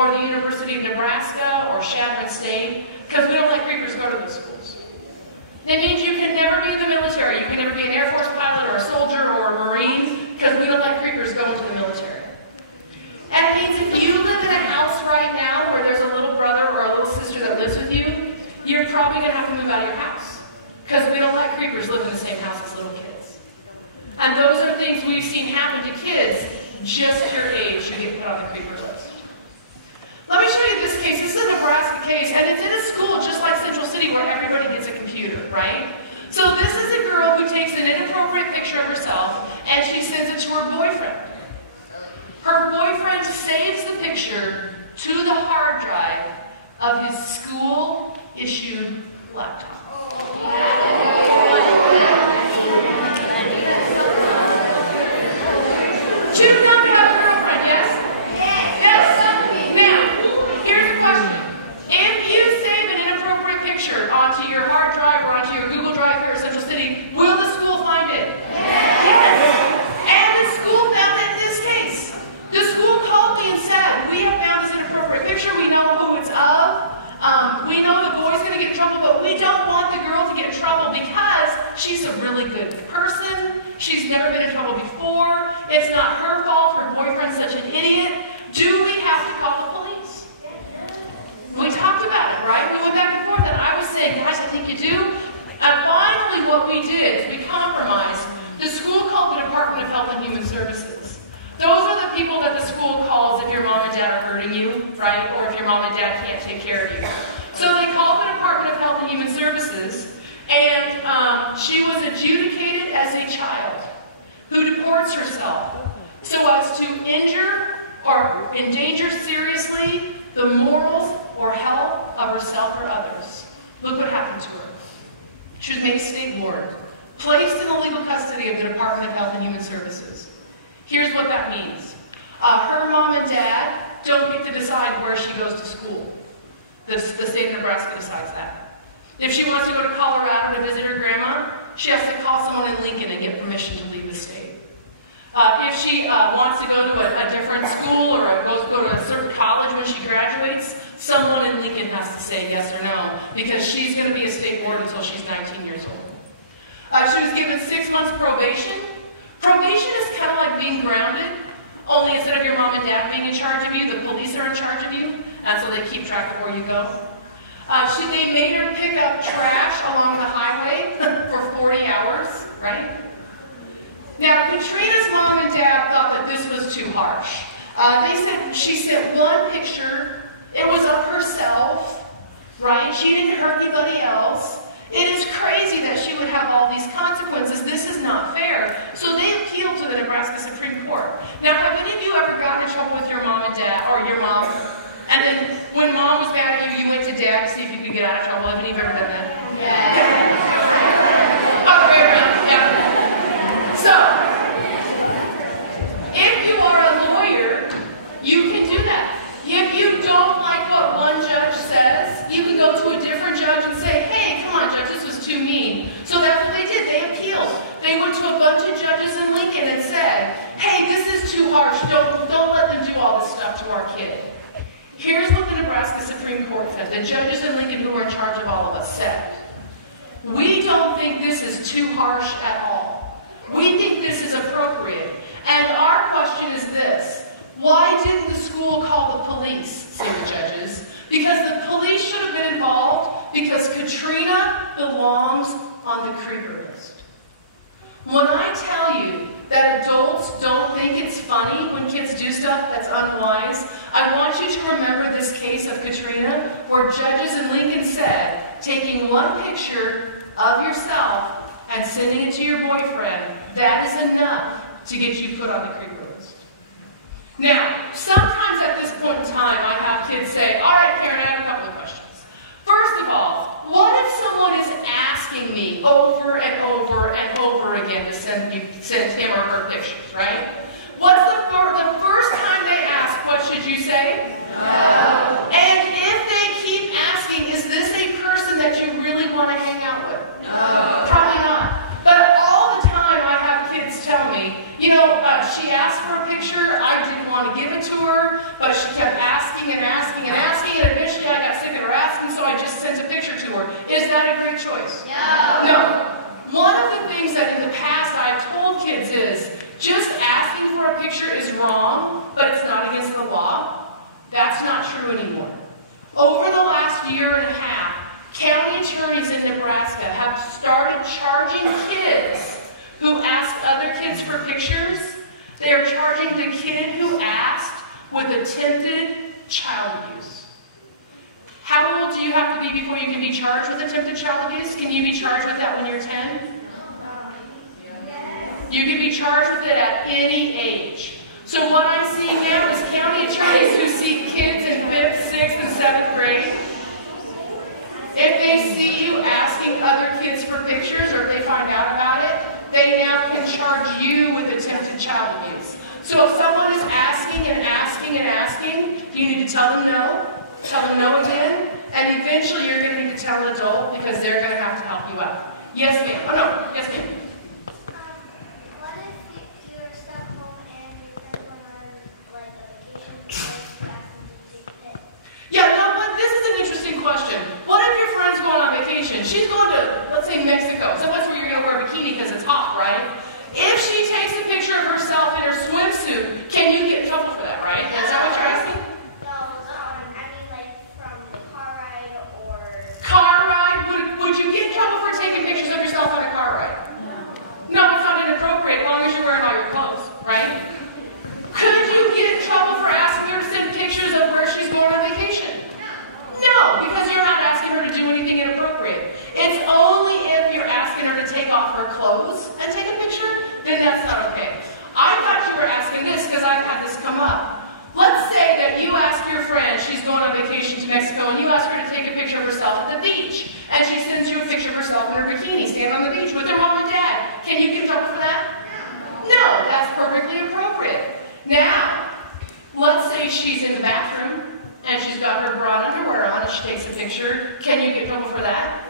or the University of Nebraska or Chadron State, because we don't let creepers go to those schools. It means you can never be in the military. You can never be an Air Force pilot or a soldier or a Marine, because we don't let creepers go into the military. And it means if you live in a house right now where there's a little brother or a little sister that lives with you, you're probably going to have to move out of your house, because we don't let creepers live in the same house as little kids. And those are things we've seen happen to kids just at your age. You get put on the creeper list. Let me show you this case. This is a Nebraska case, and it's in a school just like Central City where everybody gets a computer, right? So this is a girl who takes an inappropriate picture of herself, and she sends it to her boyfriend. Her boyfriend saves the picture to the hard drive of his school-issued laptop. Choose not to have a girlfriend, yes? Yes. Now, here's the question. If you save an inappropriate picture onto your hard drive or onto your Google Drive here at Central City, will the school find it? Yes. And the school found it in this case. The school called me and said, we have found this inappropriate picture. We know who it's of. We know the boy's going to get in trouble, but we don't want the girl to get in trouble because she's a really good person. She's never been in trouble before. It's not her fault. Her boyfriend's such an idiot. Do we have to call the police? We talked about it, right? We went back and forth, and I was saying, guys, I think you do. And finally what we did is we compromised. The school called the Department of Health and Human Services. Those are the people that the school calls if your mom and dad are hurting you, right? Or if your mom and dad can't take care of you. So they called the Department of Health and Human Services, and she was adjudicated as a child who deports herself so as to injure or endanger seriously the morals or health of herself or others. Look what happened to her. She was made a state ward, placed in the legal custody of the Department of Health and Human Services. Here's what that means. Her mom and dad don't get to decide where she goes to school. The state of Nebraska decides that. If she wants to go to Colorado to visit her grandma, she has to call someone in Lincoln and get permission to leave the state. If she wants to go to a different school or go to a certain college when she graduates, someone in Lincoln has to say yes or no, because she's going to be a state ward until she's 19 years old. She was given 6 months probation. Probation is kind of like being grounded, only instead of your mom and dad being in charge of you, the police are in charge of you, and so they keep track of where you go. They made her pick up trash along the highway for 40 hours, right? Now, Katrina's mom and dad thought that this was too harsh. They said she sent one picture. It was of herself, right? She didn't hurt anybody else. It is crazy that she would have all these consequences. This is not fair. So they appealed to the Nebraska Supreme Court. Now, have any of you ever gotten in trouble with your mom and dad, or your mom? And then when mom was mad at you, you went to dad to see if you could get out of trouble. Have any of you ever done that? Yeah. Oh, fair enough. Yeah. So, if you are a lawyer, you can do that. If you don't like what one judge says, you can go to a different judge and say, hey, come on, judge, this was too mean. So that's what they did. They appealed. They went to a bunch of judges in Lincoln and said, hey, this is too harsh. Don't let them do all this stuff to our kid. Here's what the Nebraska Supreme Court said. The judges in Lincoln who are in charge of all of us said, we don't think this is too harsh at all. We think this is appropriate. And our question is this. Why didn't the school call the police, say the judges? Because the police should have been involved because Katrina belongs on the creeper list. When I tell you that adults don't think it's funny when kids do stuff that's unwise, I want you to remember this case of Katrina where judges in Lincoln said, taking one picture of yourself and sending it to your boyfriend, that is enough to get you put on the creeper list. Now, sometimes at this point in time, I have kids say, all right, Karen, I have a couple of questions. First of all, what if someone is asking me over and over and over again to send him or her pictures, right? What's the first time they ask, what should you say? No. And if they keep asking, is this a person that you really want to hang out with? No. Probably not. But all the time I have kids tell me, you know, she asked for a picture, I didn't want to give it to her, but she kept asking and asking. that a great choice? No. No. One of the things that in the past I've told kids is, just asking for a picture is wrong, but it's not against the law. That's not true anymore. Over the last year and a half, county attorneys in Nebraska have started charging kids who ask other kids for pictures. They are charging the kid who asked with attempted child abuse. How old do you have to be before you can be charged with attempted child abuse? Can you be charged with that when you're 10? You can be charged with it at any age. So what I'm seeing now is county attorneys who see kids in 5th, 6th, and 7th grade. If they see you asking other kids for pictures, or if they find out about it, they now can charge you with attempted child abuse. So if someone is asking and asking and asking, you need to tell them no again, and eventually you're going to need to tell an adult because they're going to have to help you out. Yes, ma'am. Oh, no. Yes, ma'am. What if you're stuck home and your friends went on like a vacation and you asked them to take pics? Yeah, now this is an interesting question. What if your friend's going on vacation? She's going to, let's say, Mexico. So that's where you're going to wear a bikini because it's hot, right? If she takes a picture of herself in her swimsuit, can you get in trouble for that, right? Is that what you're asking? No, I mean like from the car ride or... Car ride? Would you get in trouble for taking pictures of yourself on a car ride? No, it's not inappropriate as long as you're wearing all your clothes, right? Could you get in trouble for asking her to send pictures of where she's going on vacation? No, because you're not asking her to do anything inappropriate. It's only if you're asking her to take off her clothes and take a picture, then that's not okay. I thought you were asking this because I've had this come up. Let's say that you ask your friend, she's going on vacation to Mexico, and you ask her to take a picture of herself at the beach. And she sends you a picture of herself in her bikini, standing on the beach with her mom and dad. Can you get in trouble for that? No, that's perfectly appropriate. Now, let's say she's in the bathroom, and she's got her bra and underwear on, and she takes a picture. Can you get in trouble for that?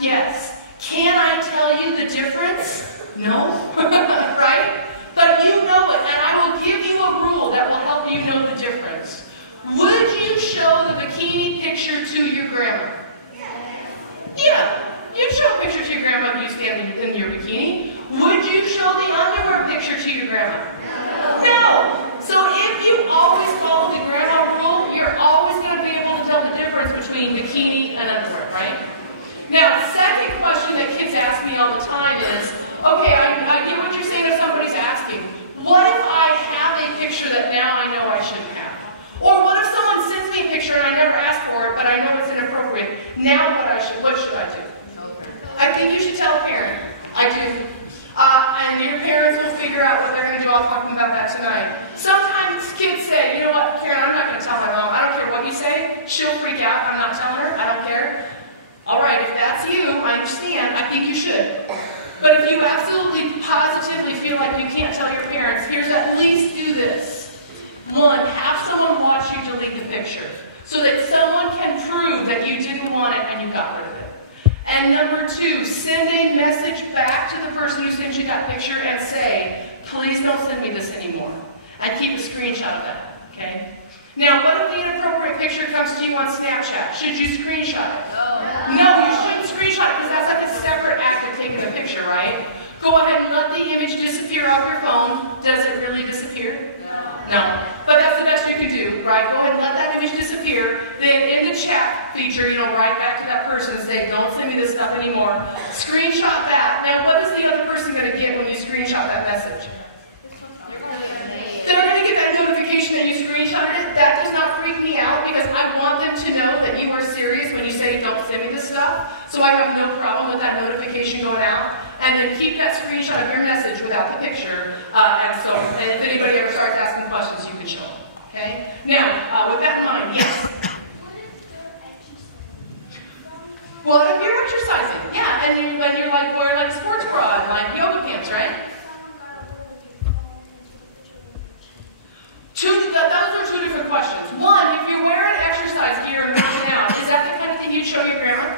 Yes. Can I tell you the difference? No. Right? But you know it, and I will give you a rule that will help you know the difference. Would you show the bikini picture to your grandma? Yeah. You'd show a picture to your grandma of you standing in your bikini. Would you show the underwear picture to your grandma? No. So if you always follow the grandma rule, you're always going to be able to tell the difference between bikini and underwear, right? Now, the second question that kids ask me all the time is, okay, I get what you're saying if somebody's asking. What if I have a picture that now I know I shouldn't have? Or what if someone sends me a picture and I never asked for it, but I know it's inappropriate? Now what should I do? I think you should tell a parent. I do. And your parents will figure out what they're going to do. I'll talk about that tonight. Sometimes kids say, you know what, Karen, I'm not going to tell my mom. I don't care what you say. She'll freak out. I'm not telling her. I don't care. All right, if that's you, I understand. I think you should. But if you absolutely, positively feel like you can't tell your parents, here's at least do this. One, have someone watch you delete the picture so that someone can prove that you didn't want it and you got rid of it. And number two, send a message back to the person who sent you that picture and say, please don't send me this anymore. And keep a screenshot of that, okay? Now, what if the inappropriate picture comes to you on Snapchat? Should you screenshot it? No, you shouldn't screenshot it because that's like a separate act of taking a picture, right? Go ahead and let the image disappear off your phone. Does it really disappear? No. But that's the best you can do, right? Go ahead and let that image disappear. Then in the chat feature, write back to that person and say, don't send me this stuff anymore. Screenshot that. Now, what is the other person going to get when you screenshot that message? They're going to get that notification that you screenshotted it. That does not freak me out because I want them to know that you are serious when you say don't send me this stuff. So I have no problem with that notification going out. And then keep that screenshot of your message without the picture. And if anybody ever starts asking questions, you can show them. Okay? Now, with that in mind, yes? What if you're exercising? Yeah, and you're like wearing like a sports bra and like yoga pants, right? Those are two different questions. One, if you're wearing exercise gear and working out, is that the kind of thing you'd show your grandma?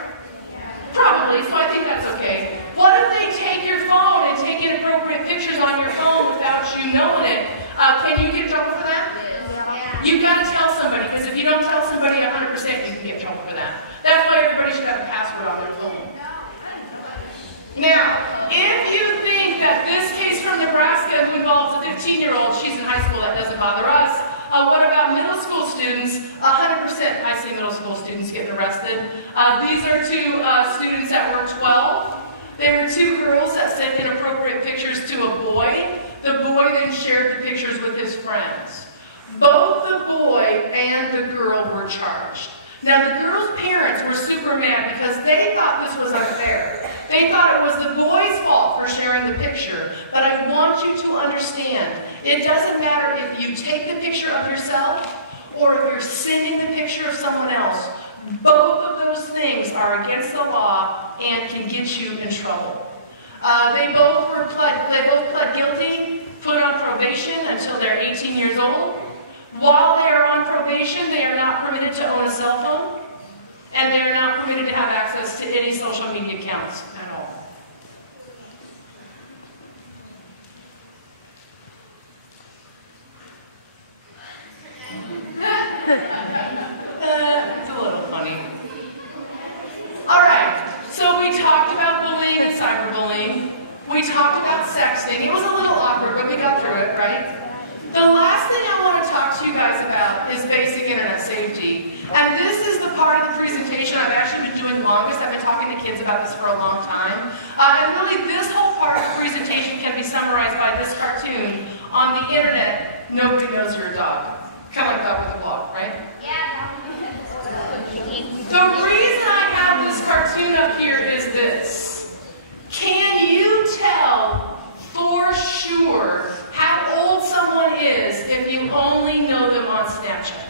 Probably, so I think that's okay. What if they take your phone and take inappropriate pictures on your phone without you knowing it? Can you get in trouble for that? You've got to tell These are two students that were 12. They were two girls that sent inappropriate pictures to a boy. The boy then shared the pictures with his friends. Both the boy and the girl were charged. Now the girl's parents were super mad because they thought this was unfair. They thought it was the boy's fault for sharing the picture. But I want you to understand, it doesn't matter if you take the picture of yourself or if you're sending the picture of someone else. Both of those things are against the law and can get you in trouble. They both pled guilty, put on probation until they're 18 years old. While they are on probation, they are not permitted to own a cell phone, and they are not permitted to have access to any social media accounts at all. It's a little funny. All right, so we talked about bullying and cyberbullying. We talked about sexting. It was a little awkward, but we got through it, right? The last thing I want to talk to you guys about is basic internet safety. And this is the part of the presentation I've actually been doing longest. I've been talking to kids about this for a long time. And really, this whole part of the presentation can be summarized by this cartoon. On the internet, nobody knows you're a dog. Kind of like Dog with a Blog, right? Yeah. The reason I have this cartoon up here is this. Can you tell for sure how old someone is if you only know them on Snapchat?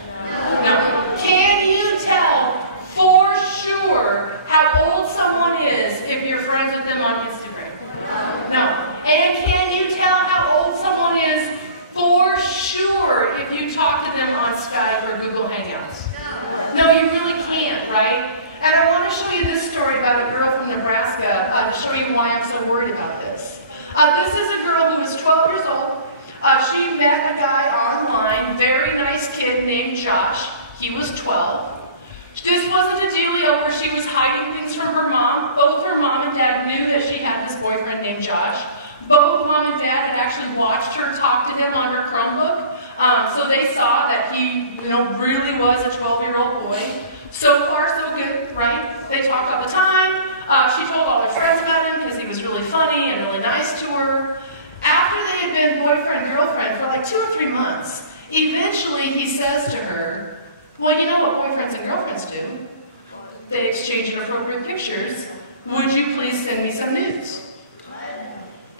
No. Can you tell for sure how old someone is if you're friends with them on Instagram? No. And can you tell how old someone is for sure if you talk to them on Skype or Google Hangouts? No, you really can't, right? And I want to show you this story about a girl from Nebraska to show you why I'm so worried about this. This is a girl who is 12 years old. She met a guy online, very nice kid named Josh. He was 12. This wasn't a dealio where she was hiding things from her mom. Both her mom and dad knew that she had this boyfriend named Josh. Both mom and dad had actually watched her talk to him on her Chromebook. So they saw that he, really was a 12-year-old boy. So far, so good, right? They talked all the time. She told all her friends about him because he was really funny and really nice to her. After they had been boyfriend-girlfriend for like 2 or 3 months, eventually he says to her, well, you know what boyfriends and girlfriends do? They exchange inappropriate pictures. Would you please send me some nudes?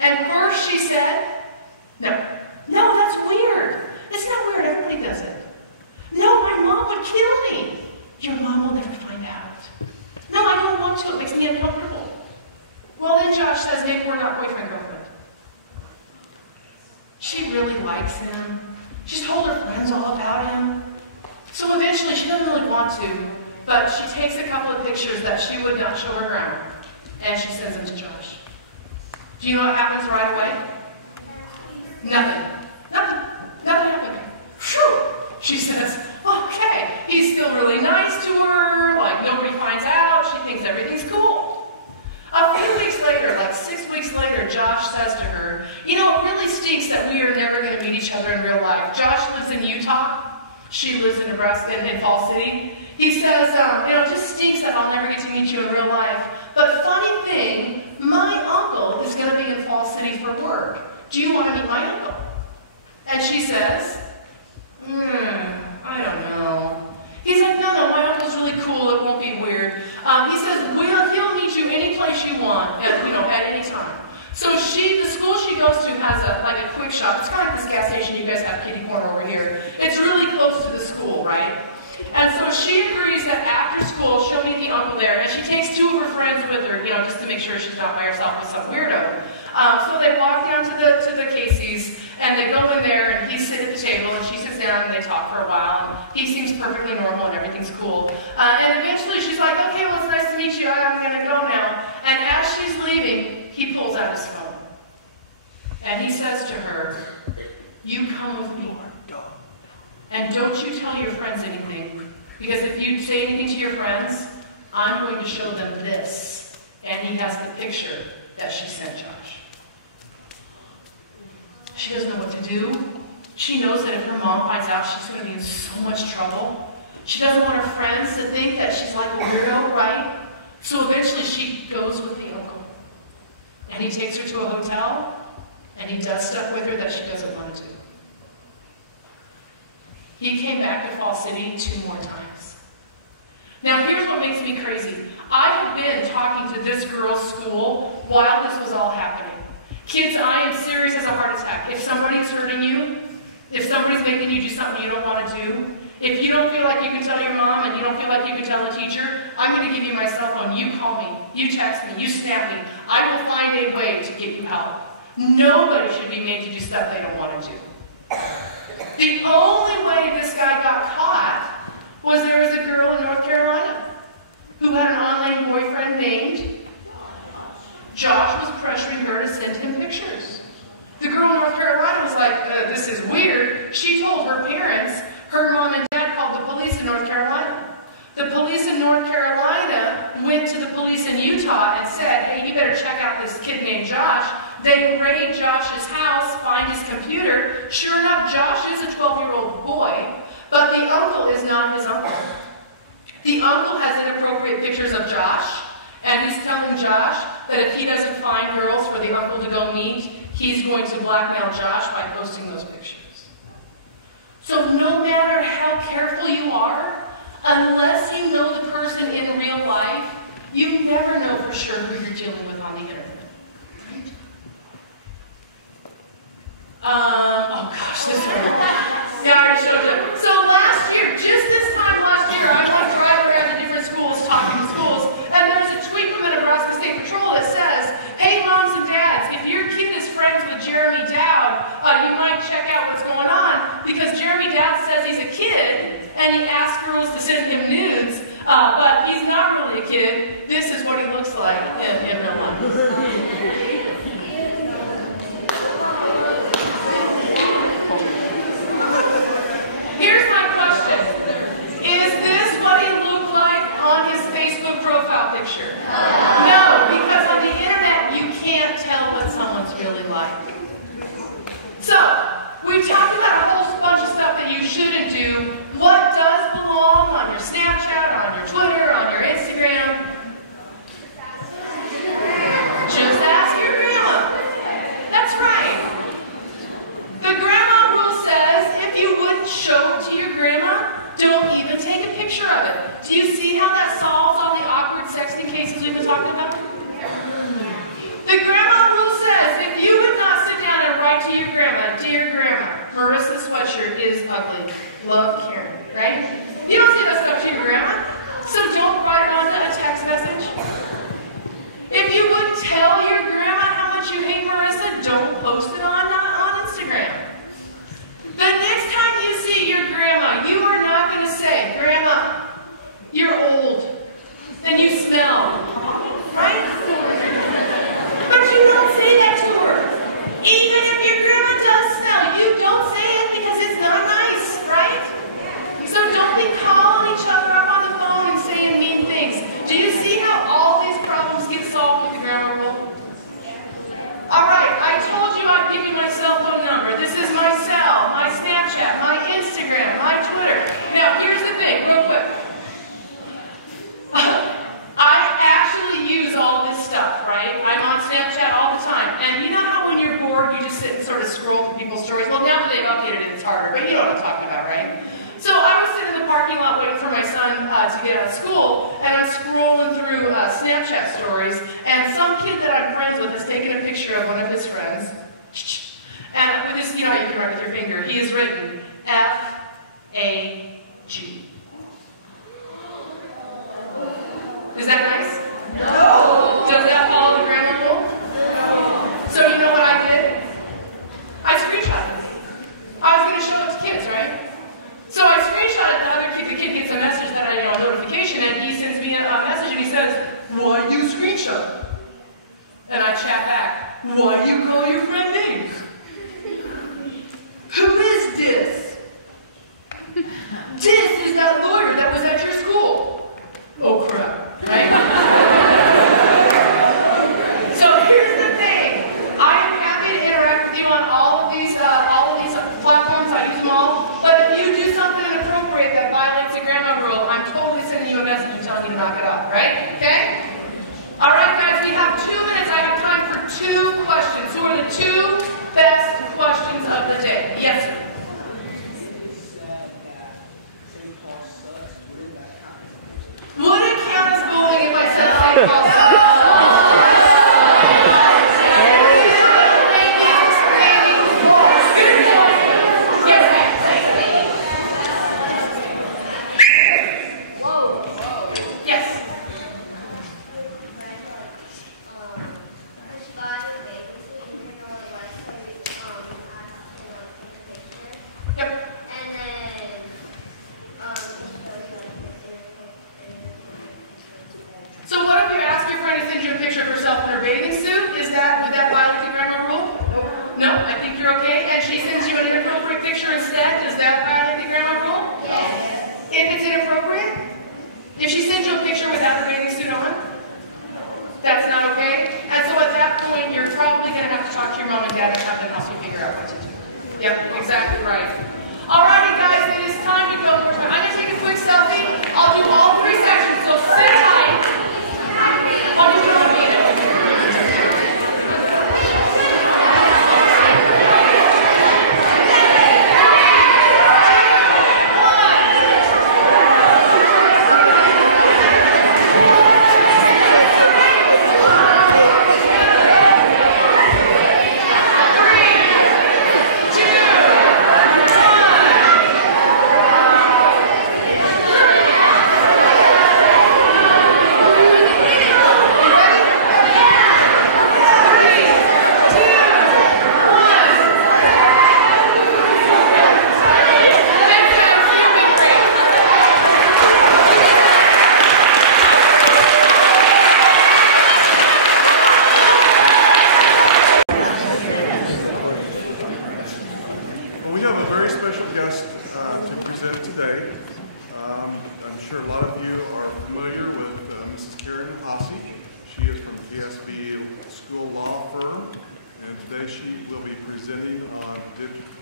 And first she said, no. No, that's weird. It's not weird. Everybody does it. No, my mom would kill me. Your mom will never find out. No, I don't want to. It makes me uncomfortable. Well, then Josh says, maybe we're not boyfriend-girlfriend. She really likes him. She's told her friends all about him. So eventually, she doesn't really want to, but she takes a couple of pictures that she would not show her grandma, and she sends them to Josh. Do you know what happens right away? Nothing. Nothing. Nothing happened. Phew! She says, okay, he's still really nice to her, like nobody finds out, she thinks everything's cool. A few weeks later, like 6 weeks later, Josh says to her, it really stinks that we are never going to meet each other in real life. Josh lives in Utah. She lives in Nebraska, in Fall City. He says, it just stinks that I'll never get to meet you in real life. But funny thing, my uncle is going to be in Fall City for work. Do you want to meet my uncle? And she says, I don't know. He's like, no, my uncle's really cool, it won't be weird. He says, he'll meet you any place you want, at any time. So the school she goes to has a quick shop. It's kind of like this gas station you guys have kitty corner over here. It's really close to the school, right? And so she agrees that after school, she'll meet the uncle there, and she takes 2 of her friends with her, just to make sure she's not by herself with some weirdo. So they walk down to the Casey's, and they go in there, and he's sitting at the table, and she sits down, and they talk for a while, and he seems perfectly normal, and everyth's cool. And eventually she's like, okay, well, it's nice to meet you, I'm going to go now. And as she's leaving, he pulls out his phone. And he says to her, you come with me. And don't you tell your friends anything, because if you say anything to your friends, I'm going to show them this. And he has the picture that she sent Josh. She doesn't know what to do. She knows that if her mom finds out, she's going to be in so much trouble. She doesn't want her friends to think that she's like a weirdo, right? So eventually she goes with the uncle. And he takes her to a hotel, and he does stuff with her that she doesn't want to do. He came back to Fall City 2 more times. Now here's what makes me crazy. I have been talking to this girl's school while this was all happening. Kids, I am serious as a heart attack. If somebody's hurting you, if somebody's making you do something you don't want to do, if you don't feel like you can tell your mom and you don't feel like you can tell a teacher, I'm going to give you my cell phone. You call me, you text me, you snap me. I will find a way to get you help. Nobody should be made to do stuff they don't want to do. The only way this guy got caught was there was a girl in North Carolina who had an online boyfriend named Josh, was pressuring her to send him pictures. The girl in North Carolina was like, this is weird. She told her parents, her mom and dad called the police in North Carolina. The police in North Carolina went to the police in Utah and said, hey, you better check out this kid named Josh. They raid Josh's house, find his computer. Sure enough, Josh is a 12-year-old boy, but the uncle is not his uncle. The uncle has inappropriate pictures of Josh, and he's telling Josh that if he doesn't find girls for the uncle to go meet, he's going to blackmail Josh by posting those pictures. So no matter how careful you are, unless you know the person in real life, you never know for sure who you're dealing with on the internet. Oh gosh, this one. Yeah, I already showed you. So last year, just this time last year, I went to drive around to different schools, talking to schools, and there's a tweet from the Nebraska State Patrol that says, hey moms and dads, if your kid is friends with Jeremy Dowd, you might check out what's going on, because Jeremy Dowd says he's a kid, and he asks girls to send him nudes, but he's not really a kid. This is what he looks like in real life. Here's my question. Is this what he looked like on his Facebook profile picture? No, because on the internet you can't tell what someone's really like. So, we've talked about a whole bunch of stuff that you shouldn't do. What does belong on your Snapchat, on your Twitter, on your Instagram? Just ask your grandma. That's right. The grandma rule says if you wouldn't show it to your grandma, don't even take a picture of it. Do you see how that solves all the awkward sexting cases we've been talking about? The grandma rule says if you would not sit down and write to your grandma, dear grandma, Marissa's sweatshirt is ugly. Love, Karen, right? You don't say that stuff to your grandma, so don't write it on a text message. If you would tell your grandma how much you hate Marissa, don't post it on Instagram. The next time you see your grandma, you are not going to say, Grandma, you're old, and you smell, right? But you don't say that to her. Even if your grandma does smell, you don't say it because it's not nice, right? So don't be calling each other up on the phone and saying mean things. Do you see how all these problems get solved with the grandma rule? All right, I told you I'd give you my cell phone number. This is my cell, my Snapchat, my Instagram, my Twitter. Now, here's the thing, real quick. I actually use all this stuff, right? I'm on Snapchat all the time. And you know how when you're bored, you just sit and sort of scroll through people's stories? Well, now that they've updated it, it's harder, but you know what I'm talking about, right? So I was sitting in the parking lot waiting for my son to get out of school, and I'm scrolling through Snapchat stories, and some kid that I'm friends with has taken a picture of one of his friends, and with this, you know how you can write with your finger, he has written F-A-G. Is that nice? No. Does that follow the grammar rule? No. So you know what I did? I screenshotted it. I was going to show it to kids, right? So I screenshot it, the kid gets a message that a notification, and he sends me a message, and he says, why you screenshot? And I chat back, why you call your friend names? Who is this? This is that lawyer that was at your school. Oh crap, right? So here's the thing. I am happy to interact with you on all of these platforms. I use them all. But if you do something inappropriate that violates the grammar knock it off, right? Okay? All right, guys, we have 2 minutes. I have time for 2 questions. Who are the 2 best questions of the day? Yes, sir. Would it count as bullying if I said St. Paul sucks?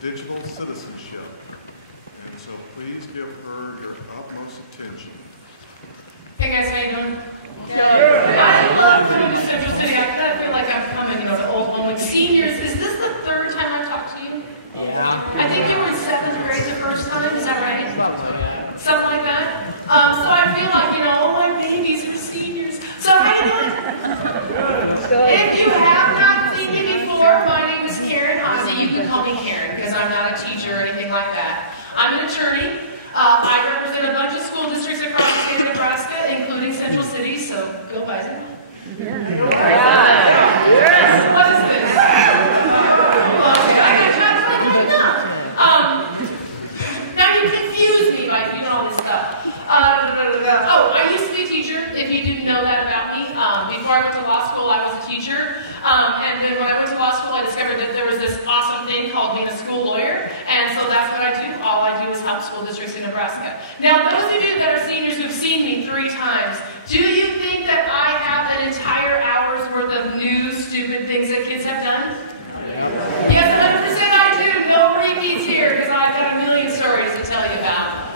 Digital citizenship. And so please give her your utmost attention. Hey guys, how you doing? Good. I love coming to Central City. I kind of feel like I'm coming, to old home. Like seniors, is this the 3rd time I've talked to you? Yeah. I think you were in 7th grade the first time, is that right? Something like that? So I feel like, all my babies are seniors. So how you doing? Good. If you have not seen me before, my name is Karen Ozzie. You can call me Karen because I'm not a teacher or anything like that. I'm an attorney. I represent a bunch of school districts across the state of Nebraska, including Central City, so go Bison. Yeah. Yes. What is this? Okay, I got you. Now you confuse me by doing all this stuff. I used to be a teacher, if you didn't know that about me. Before I went to law school, I was a teacher. And then when I went to law school, I discovered that there was this awesome thing called being a school lawyer. And so that's what I do. All I do is help school districts in Nebraska. Now, those of you that are seniors who've seen me 3 times, do you think that I have an entire hour's worth of new, stupid things that kids have done? Yes, 100% I do. No repeats here, because I've got a million stories to tell you about.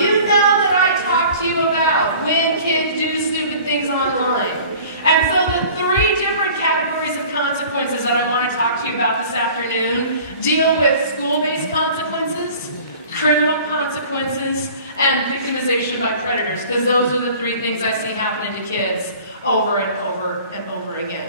You know that I talk to you about when kids do stupid things online. And so the 3 different categories of consequences that I want to talk to you about this afternoon deal with school-based consequences, criminal consequences, and victimization by predators, because those are the 3 things I see happening to kids over and over and over again.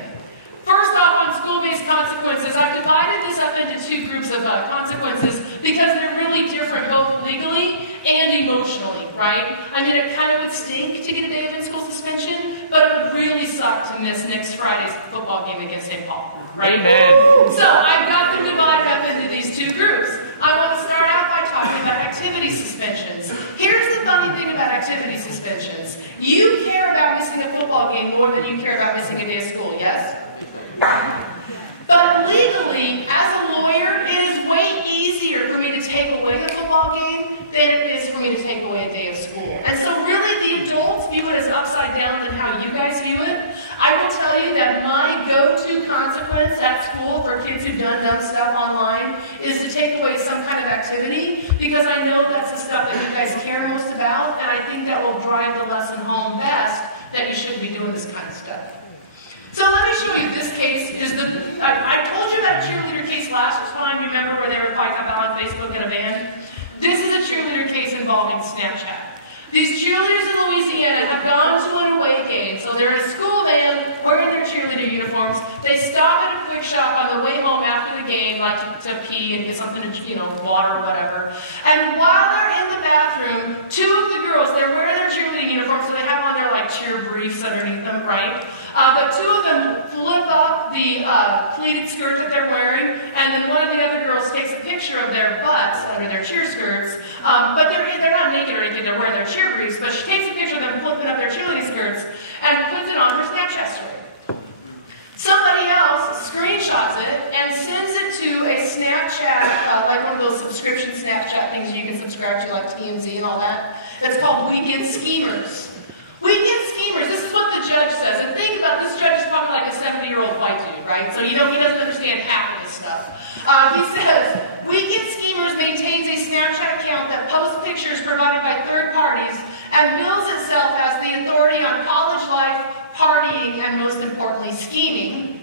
First off, on school-based consequences, I've divided this up into 2 groups of consequences because they're really different both legally and emotionally, right? I mean, it kind of would stink to get a day of in-school suspension, but it would really suck to miss next Friday's football game against St. Paul, right? Amen. So I've got them divided up into these 2 groups. I want to start out by talking about activity suspensions. Here's the funny thing about activity suspensions. You care about missing a football game more than you care about missing a day of school, yes? But legally, as a lawyer, it is way easier for me to take away the football game than it is for me to take away a day of school. And so really the adults view it as upside down than how you guys view it. I will tell you that my go-to consequence at school for kids who've done dumb stuff online is to take away some kind of activity, because I know that's the stuff that you guys care most about, and I think that will drive the lesson home best that you shouldn't be doing this kind of stuff. So let me show you, this case is I told you that cheerleader case last time, remember where they were fighting about on Facebook in a van? This is a cheerleader case involving Snapchat. These cheerleaders in Louisiana have gone to an away game, so they're in a school van wearing their cheerleader uniforms. They stop at a quick shop on the way home after the game, like to pee and get something to, water or whatever. And while they're in the bathroom, two of the girls, they're wearing their cheerleading uniforms, so they have on their cheer briefs underneath them, right? But two of them flip up the pleated skirt that they're wearing, and then one of the other girls takes a picture of their butts under their cheer skirts. But they're not naked or anything, they're wearing their cheer briefs, but she takes a picture of them flipping up their cheerleading skirts and puts it on her Snapchat story. Somebody else screenshots it and sends it to a Snapchat, like one of those subscription Snapchat things you can subscribe to, like TMZ and all that. It's called Weekend Schemers. Weekend Schemers, this is what the judge says. And think about this judge is probably like a 70-year-old white dude, right? So he doesn't understand half of this stuff. He says, Weekend Schemers maintains a Snapchat account that posts pictures provided by third parties and bills itself as the authority on college life, partying, and most importantly, scheming.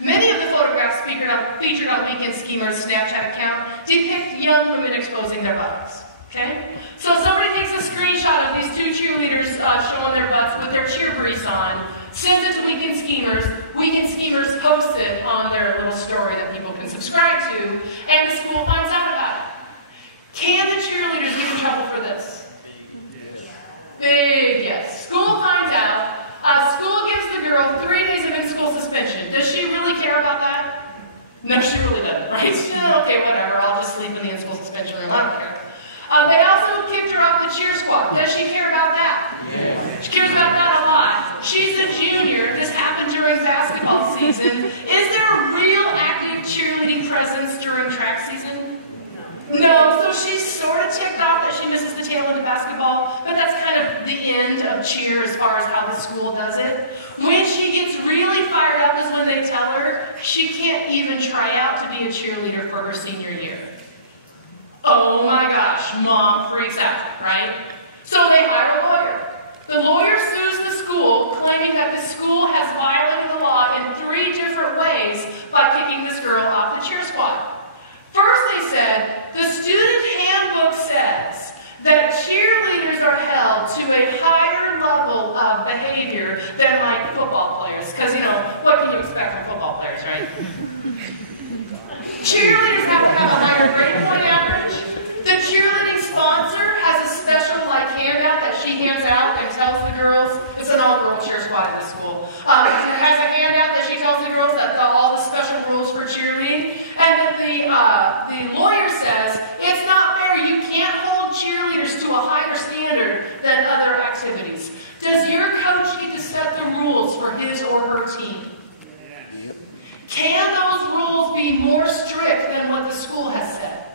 Many of the photographs featured on Weekend Schemers' Snapchat account depict young women exposing their butts. Okay? So somebody takes a screenshot of these two cheerleaders showing their butts with their cheer briefs on, sends it to Weekend Schemers. Weekend Schemers posts it on their little story that people can subscribe to, and the school finds out about it. Can the cheerleaders get in trouble for this? Big yes. School finds out. School gives the girl 3 days of in-school suspension. Does she really care about that? No, she really doesn't, right? Okay, whatever. I'll just sleep in the in-school suspension room. I don't care. They also kicked her off the cheer squad. Does she care about that? Yes. She cares about that a lot. She's a junior. This happened during basketball season. Is there a real active cheerleading presence during track season? No. So she's sort of ticked off that she misses the tail end of basketball, but that's kind of the end of cheer as far as how the school does it. When she gets really fired up is when they tell her she can't even try out to be a cheerleader for her senior year. Oh my gosh, mom freaks out, right? So they hire a lawyer. The lawyer sues the school, claiming that the school has violated the law in 3 different ways by kicking this girl off the cheer squad. First they said, the student handbook says that cheerleaders are held to a higher level of behavior than like football players. Because, what can you expect from football players, right? Cheerleaders have to have a higher grade point average. The cheerleading sponsor has a special handout that she hands out and tells the girls. It's an all-girl cheer squad in the school. It has a handout that she tells the girls that all the special rules for cheerleading. And then the lawyer says it's not fair. You can't hold cheerleaders to a higher standard than other activities. Does your coach get to set the rules for his or her team? Can those rules be more strict than what the school has said?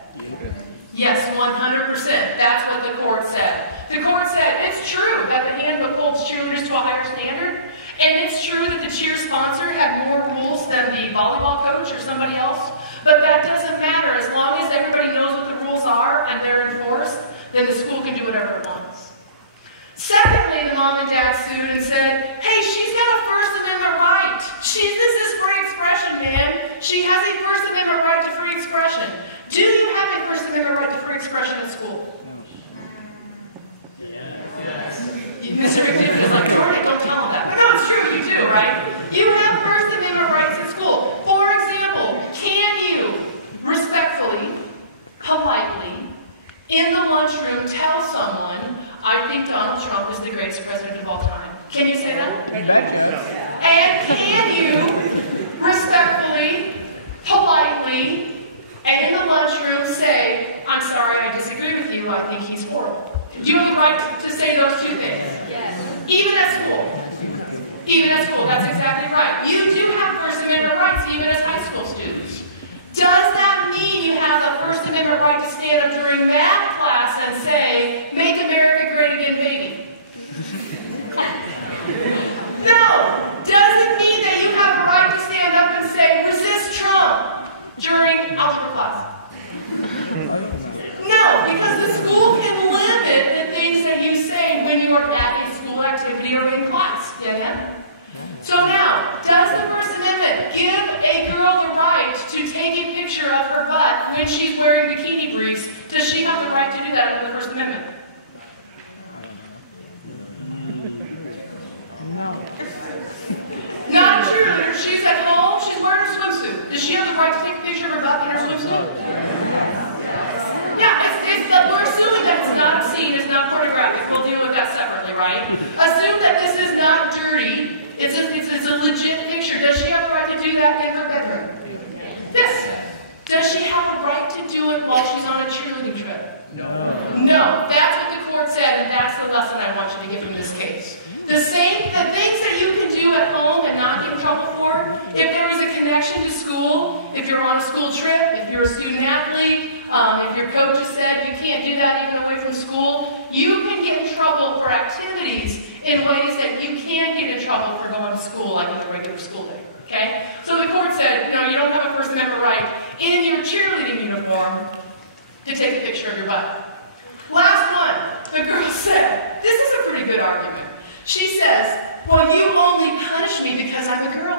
Yes, 100%. That's what the court said. The court said it's true that the handbook holds cheerleaders to a higher standard, and it's true that the cheer sponsor had more rules than the volleyball coach or somebody else, but that doesn't matter. As long as everybody knows what the rules are and they're enforced, then the school can do whatever it wants. Secondly, the mom and dad sued and said, hey, she's got a First Amendment right. This is free expression, man. She has a First Amendment right to free expression. Do you have a First Amendment right to free expression at school? Yes. Mr. McDivitt is like, darn it, don't tell him that. But no, it's true, you do, right? You have First Amendment rights at school. For example, can you respectfully, politely, in the lunchroom tell someone, I think Donald Trump is the greatest president of all time? Can you say that? And can you respectfully, politely, and in the lunchroom say, I'm sorry, I disagree with you, I think he's horrible? Do you have the right to say those 2 things? Yes. Even at school. Even at school, that's exactly right. You do have First Amendment rights even as high school students. Does that mean you have a First Amendment right to stand up during math class and say, make America great again, baby? No. Does it mean that you have a right to stand up and say, resist Trump during algebra class? No, because the school can limit the things that you say when you are at a school activity or in class. understand? So now, does the First Amendment give a girl the right to take a picture of her butt when she's wearing bikini briefs? Does she have the right to do that under the First Amendment? Not a cheerleader. She's at home. She's wearing her swimsuit. Does she have the right to take a picture of her butt in her swimsuit? Yeah, we're assuming that it's not obscene, it's not pornographic. We'll deal with that separately, right? Assume that this is not dirty. It's a legit picture. Does she have the right to do that in her bedroom? Yes. Does she have the right to do it while she's on a cheerleading trip? No. No. That's what the court said, and that's the lesson I want you to get from this case. The things that you can do at home and not get in trouble for, if there is a connection to school, if you're on a school trip, if you're a student athlete, if your coach has said you can't do that even away from school, you can get in trouble for activities in ways that you can't get in trouble for going to school like on a regular school day. Okay? So the court said, no, you don't have a First Amendment right in your cheerleading uniform to take a picture of your butt. Last one, the girl said, this is a pretty good argument. She says, well, you only punish me because I'm a girl.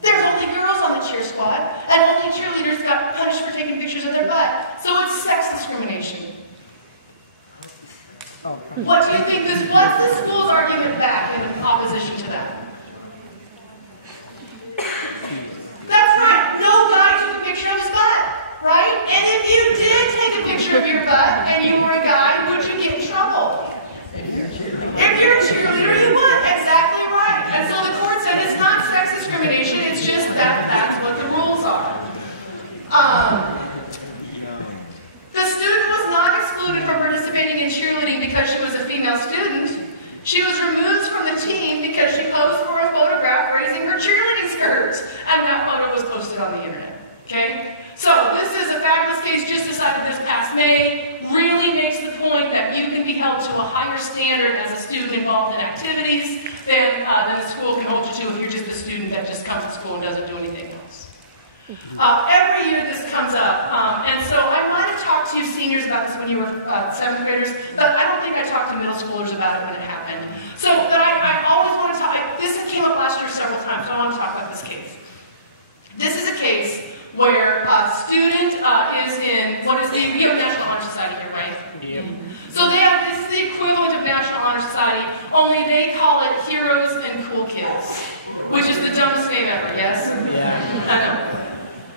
There are only girls on the cheer squad, and only cheerleaders got punished for taking pictures of their butt. So it's sex discrimination. What do you think what's the school's argument back in opposition to that? That's right. No guy took a picture of his butt, right? And if you did take a picture of your butt and you were a guy, would you get in trouble? If you're a cheerleader, you would. Exactly right. And so the court said it's not sex discrimination, it's just that that's what the rules are. The student was not excluded from participating in cheerleading because she was a female student. She was removed from the team because she posed for a photograph raising her cheerleading skirts. And that photo was posted on the internet. Okay? So this is a fabulous case just decided this past May. Really makes the point that you can be held to a higher standard as a student involved in activities than the school can hold you to if you're just a student that just comes to school and doesn't do anything else. Every year this comes up, and so I might have talked to you seniors about this when you were 7th graders, but I don't think I talked to middle schoolers about it when it happened. So, but I always want to talk, this came up last year several times, so I want to talk about this case. This is a case where a student is in, what is the, you have National Honor Society here, right? Yeah. So this is the equivalent of National Honor Society, only they call it Heroes and Cool Kids, which is the dumbest name ever, yes? Yeah. I know.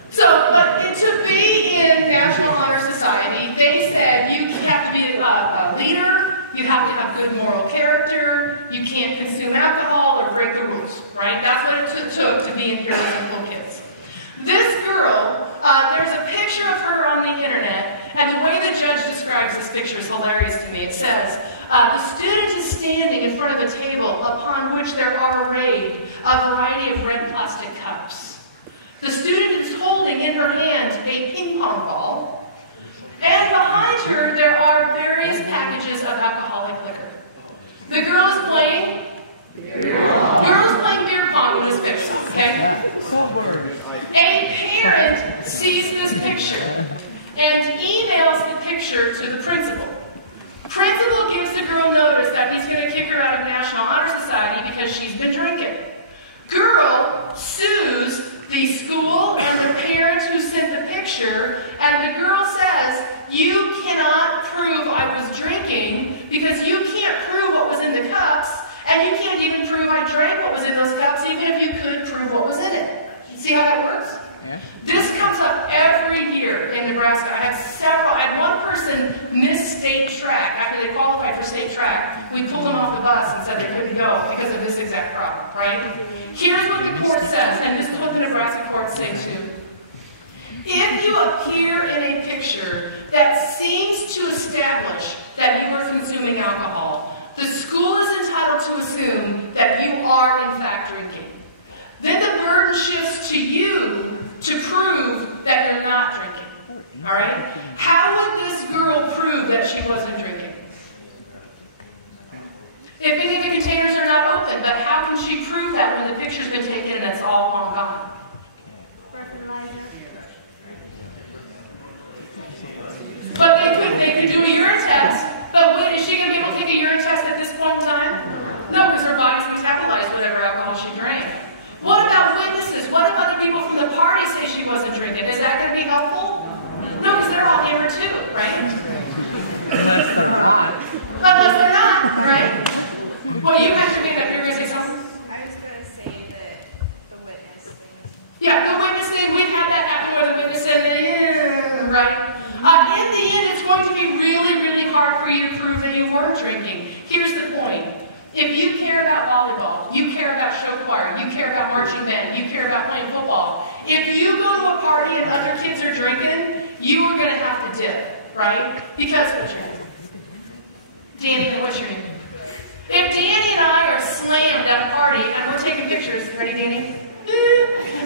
So, but to be in National Honor Society, they said you have to be a leader, you have to have good moral character, you can't consume alcohol or break the rules, right? That's what it took to be in Heroes and Cool Kids. This girl, there's a picture of her on the internet, and the way the judge describes this picture is hilarious to me. It says, the student is standing in front of a table upon which there are arrayed a variety of red plastic cups. The student is holding in her hand a ping pong ball, and behind her there are various packages of alcoholic liquor. The girl is playing beer pong in this picture, okay? A parent sees this picture and emails the picture to the principal. Principal gives the girl notice that he's going to kick her out of National Honor Society because she's been drinking. Girl sues the school and the parent who sent the picture, and the girl says, you cannot prove I was drinking because you can't prove what was in the cups, and you can't even prove I drank what was in those cups, even if you could prove what was in it. See how that works? Yeah. This comes up every year in Nebraska. I had one person miss state track after they qualified for state track. We pulled them off the bus and said they couldn't go because of this exact problem, right? Here's what the court says, and this is what the Nebraska courts say too. If you appear in a picture that seems to establish that you are consuming alcohol, the school is entitled to assume that you are in fact drinking. Then the burden shifts to you to prove that you're not drinking. All right? How would this girl prove that she wasn't drinking? If any of the containers are not open, but how can she prove that when the picture's been taken and it's all long gone? But they could do a urine test, but is she going to be able to take a urine test at this point in time? No, because her body's metabolized whatever If you care about volleyball, you care about show choir, you care about marching band, you care about playing football, if you go to a party and other kids are drinking, you are going to have to dip, right? Because what's your name? Danny, what's your name? If Danny and I are slammed at a party and we're taking pictures, ready, Danny?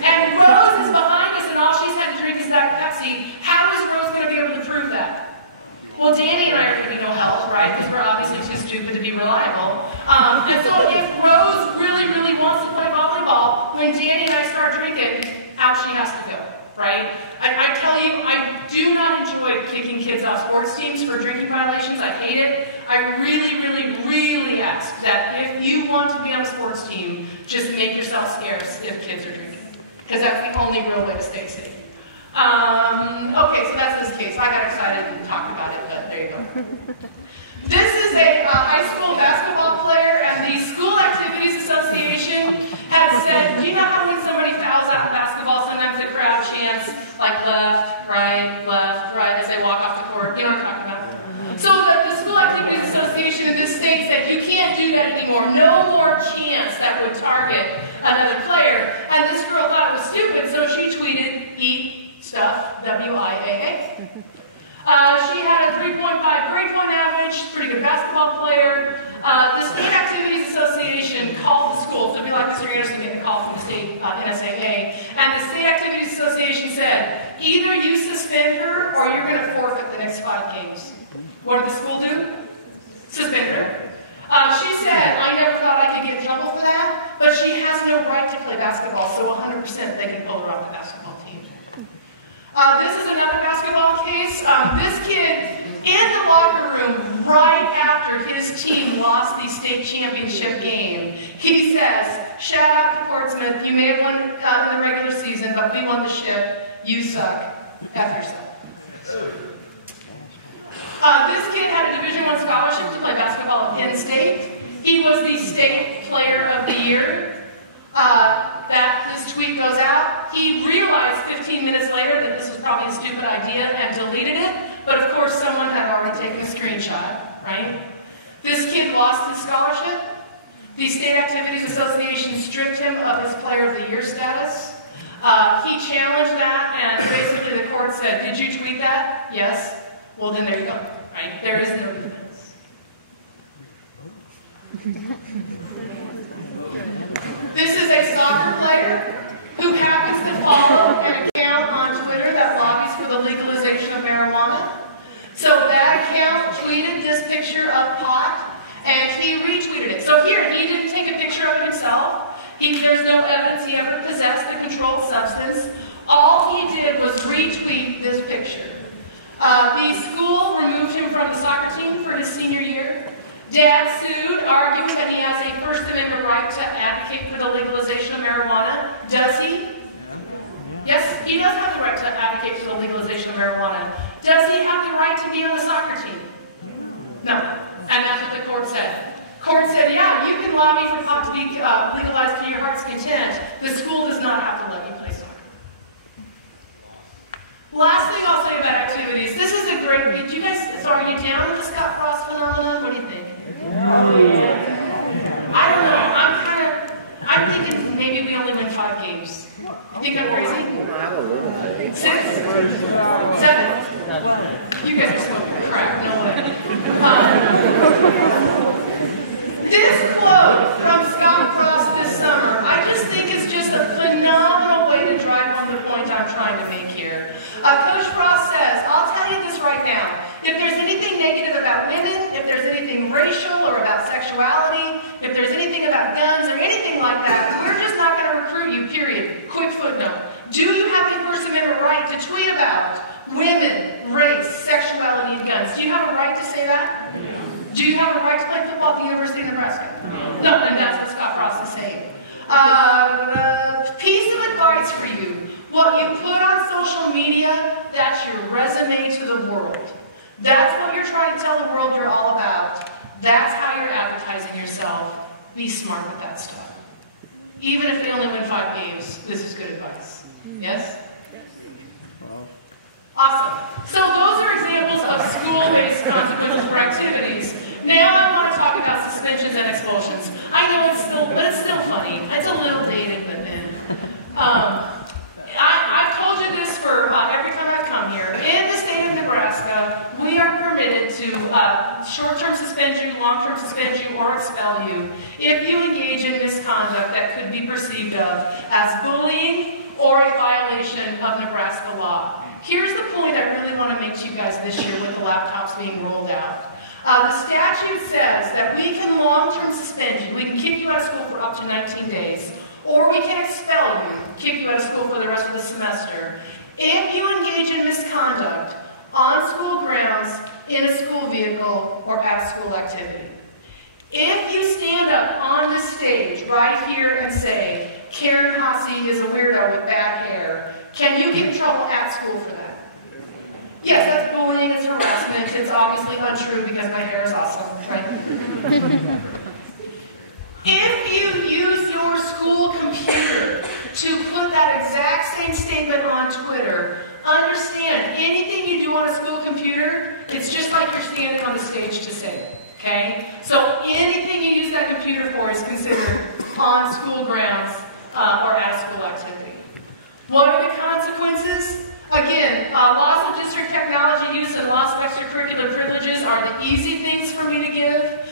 And Rose is behind us and all she's had to drink is that Pepsi, how is Rose going to be able to prove that? Well, Danny and I are going to be no help, right? Because we're obviously too stupid to be reliable. And so if Rose really, really wants to play volleyball, when Danny and I start drinking, out she has to go, right? I tell you, I do not enjoy kicking kids off sports teams for drinking violations. I hate it. I really, really, really ask that if you want to be on a sports team, just make yourself scarce if kids are drinking. Because that's the only real way to stay safe. Okay, so that's this case. I got excited and talked about it, but there you go. This is a high school basketball player, and the School Activities Association had said, do you know how when somebody fouls out in basketball, sometimes the crowd chants like left, right, as they walk off the court? You know what I'm talking about? So the School Activities Association in this state said, you can't do that anymore. No more chants that would target another player. And this girl thought it was stupid, so she tweeted, eat stuff, WIAA. She had a 3.5 grade point average, pretty good basketball player. The State Activities Association called the school, so it'd be like Mr. Anderson getting a call from the state NSAA, and the State Activities Association said, either you suspend her or you're going to forfeit the next 5 games. What did the school do? Suspend her. She said, I never thought I could get in trouble for that, but she has no right to play basketball, so 100% they can pull her off the basketball team. This is another basketball case. This kid, in the locker room, right after his team lost the state championship game, he says, shout out to Portsmouth, you may have won in the regular season, but we won the ship, you suck, F yourself. This kid had a Division I scholarship to play basketball at Penn State. He was the state player of the year. This tweet goes out. He realized 15 minutes later that this was probably a stupid idea and deleted it, but of course someone had already taken a screenshot, right? This kid lost his scholarship. The State Activities Association stripped him of his Player of the Year status. He challenged that, and basically the court said, did you tweet that? Yes. Well, then there you go, right? There is no defense. This is a soccer player who happens to follow an account on Twitter that lobbies for the legalization of marijuana. So that account tweeted this picture of pot, and he retweeted it. So here, he didn't take a picture of it himself. There's no evidence he ever possessed the controlled substance. All he did was retweet this picture. The school removed him from the soccer team for his senior year. Dad sued, arguing that he has a First Amendment right to advocate for the legalization of marijuana. Does he? Yes, he does have the right to advocate for the legalization of marijuana. Does he have the right to be on the soccer team? No. And that's what the court said. Court said, yeah, you can lobby for pot to be legalized to your heart's content. The school does not have to let you play soccer. Last thing I'll say about activities. This is a great, did you guys, so are you down with the Scott Frost phenomenon? What do you think? I don't know. I'm thinking maybe we only win 5 games. You think I'm crazy? 6? 7? You guys are smoking crack. No way. This quote from Scott Frost this summer, I just think is just a phenomenal way to drive home the point I'm trying to make here. Coach Frost says, I'll tell you this right now. If there's anything negative about women, if there's anything racial or about sexuality, if there's anything about guns or anything like that, we're just not going to recruit you, period. Quick footnote. Do you have a First Amendment right to tweet about women, race, sexuality, and guns? Do you have a right to say that? Do you have a right to play football at the University of Nebraska? No, and that's what Scott Frost is saying. Piece of advice for you. What you put on social media, that's your resume to the world. That's what you're trying to tell the world you're all about. That's how you're advertising yourself. Be smart with that stuff. Even if they only win 5 games, this is good advice. Yes? Yes. Awesome. So those are examples of school-based consequences for activities. Now I want to talk about suspensions and expulsions. funny. It's a little dated, but then. I've told you this for every time I've come here. In the state of Nebraska, we are permitted to short-term suspend you, long-term suspend you, or expel you if you engage in misconduct that could be perceived of as bullying or a violation of Nebraska law. Here's the point I really want to make to you guys this year with the laptops being rolled out. The statute says that we can long-term suspend you. We can kick you out of school for up to 19 days. Or we can expel you, kick you out of school for the rest of the semester, if you engage in misconduct on school grounds, in a school vehicle, or at a school activity. If you stand up on this stage right here and say, Karen Hasse is a weirdo with bad hair, can you get in trouble at school for that? Yes, that's bullying, it's harassment, it's obviously untrue because my hair is awesome, right? If you use your school computer to put that exact same statement on Twitter, understand, anything you do on a school computer, it's just like you're standing on the stage to say it, okay? So anything you use that computer for is considered on school grounds or at a school activity. What are the consequences? Again, loss of district technology use and loss of extracurricular privileges are the easy things for me to give.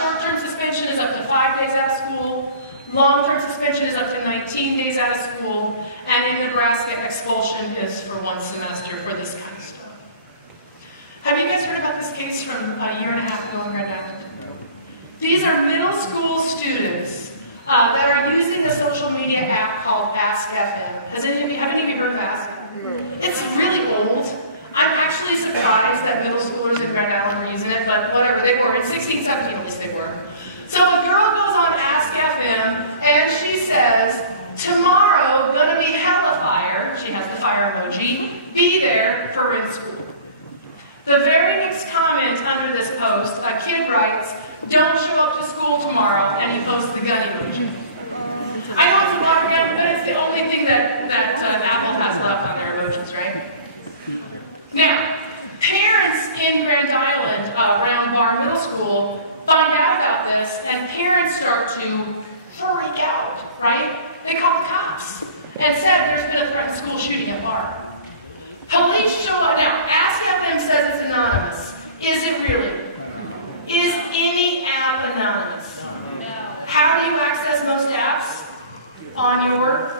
Short-term suspension is up to 5 days out of school. Long-term suspension is up to 19 days out of school. And in Nebraska, expulsion is for 1 semester for this kind of stuff. Have you guys heard about this case from a year and a half ago in Grand Rapids? These are middle school students that are using a social media app called AskFM. Have any of you heard of Ask? No. It's really old. I'm actually surprised that middle schoolers in Grand Island were using it, but whatever, they were. In 16, 17 at least they were. So a girl goes on AskFM, and she says, tomorrow, gonna be hella fire. She has the fire emoji. Be there for in school. The very next comment under this post, a kid writes, don't show up to school tomorrow, and he posts the gun emoji. I know it's a watered down, but it's the only thing that Apple has left on their emojis, right? Now, parents in Grand Island around Bar Middle School find out about this, and parents start to freak out, right? They call the cops and said there's been a threatened school shooting at Bar. Police show up. Now, AskFM says it's anonymous. Is it really? Is any app anonymous? No. How do you access most apps? On your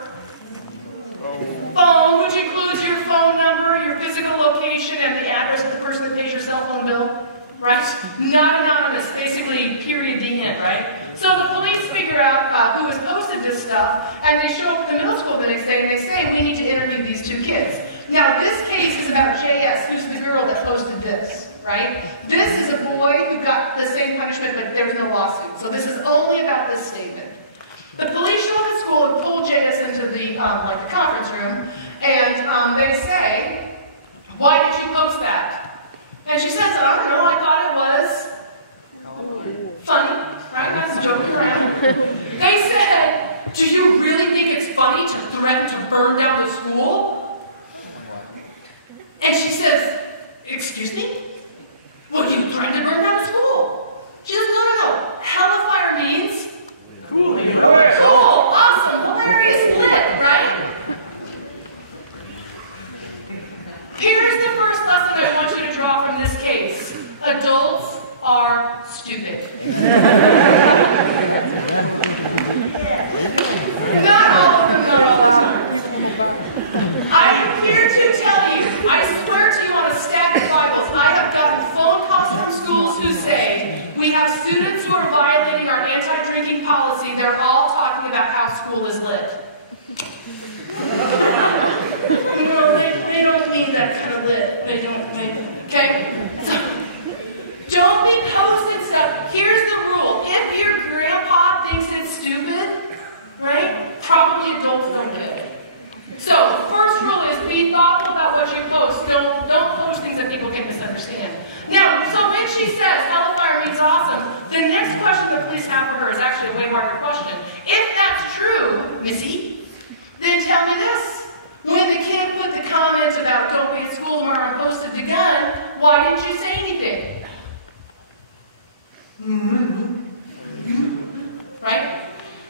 phone, which includes your phone number, your physical location, and the address of the person that pays your cell phone bill, right? Not anonymous, basically, period, the end, right? So the police figure out who has posted this stuff, and they show up at the middle school the next day, and they say, we need to interview these 2 kids. Now, this case is about JS, who's the girl that posted this, right? This is a boy who got the same punishment, but there's no lawsuit. So this is only about this statement. The police show up at school and pull JS into the conference room, and they say, why did you post that? And she says, I don't know, I thought it was funny, right? I was joking around. They said, do you really think it's funny to threaten to burn down the school? And she says, excuse me? What, you threatened to burn down the school? She says, no. Hellfire means cool. Cool, awesome, hilarious split, right? Here's the first lesson I want you to draw from this case. Adults are stupid. Not all of them, not all the time. I'm here to tell you, I swear to you on a stack of Bibles, I have gotten phone calls from schools who say, we have students who are violating our anti-drinking policy. They're all talking about how school is lit. No, they don't mean that kind of lit. They don't mean, okay? So, don't be posting stuff. Here's the rule. If your grandpa thinks it's stupid, right, probably adults don't get it. So, first rule is be thoughtful about what you post. Don't post things that people can misunderstand. Now, so when she says hellfire means awesome, the next question the police have for her is actually a way harder question. If that's true, Missy, then tell me this. When the kid put the comment about don't be at school tomorrow and posted the gun, why didn't you say anything? Right?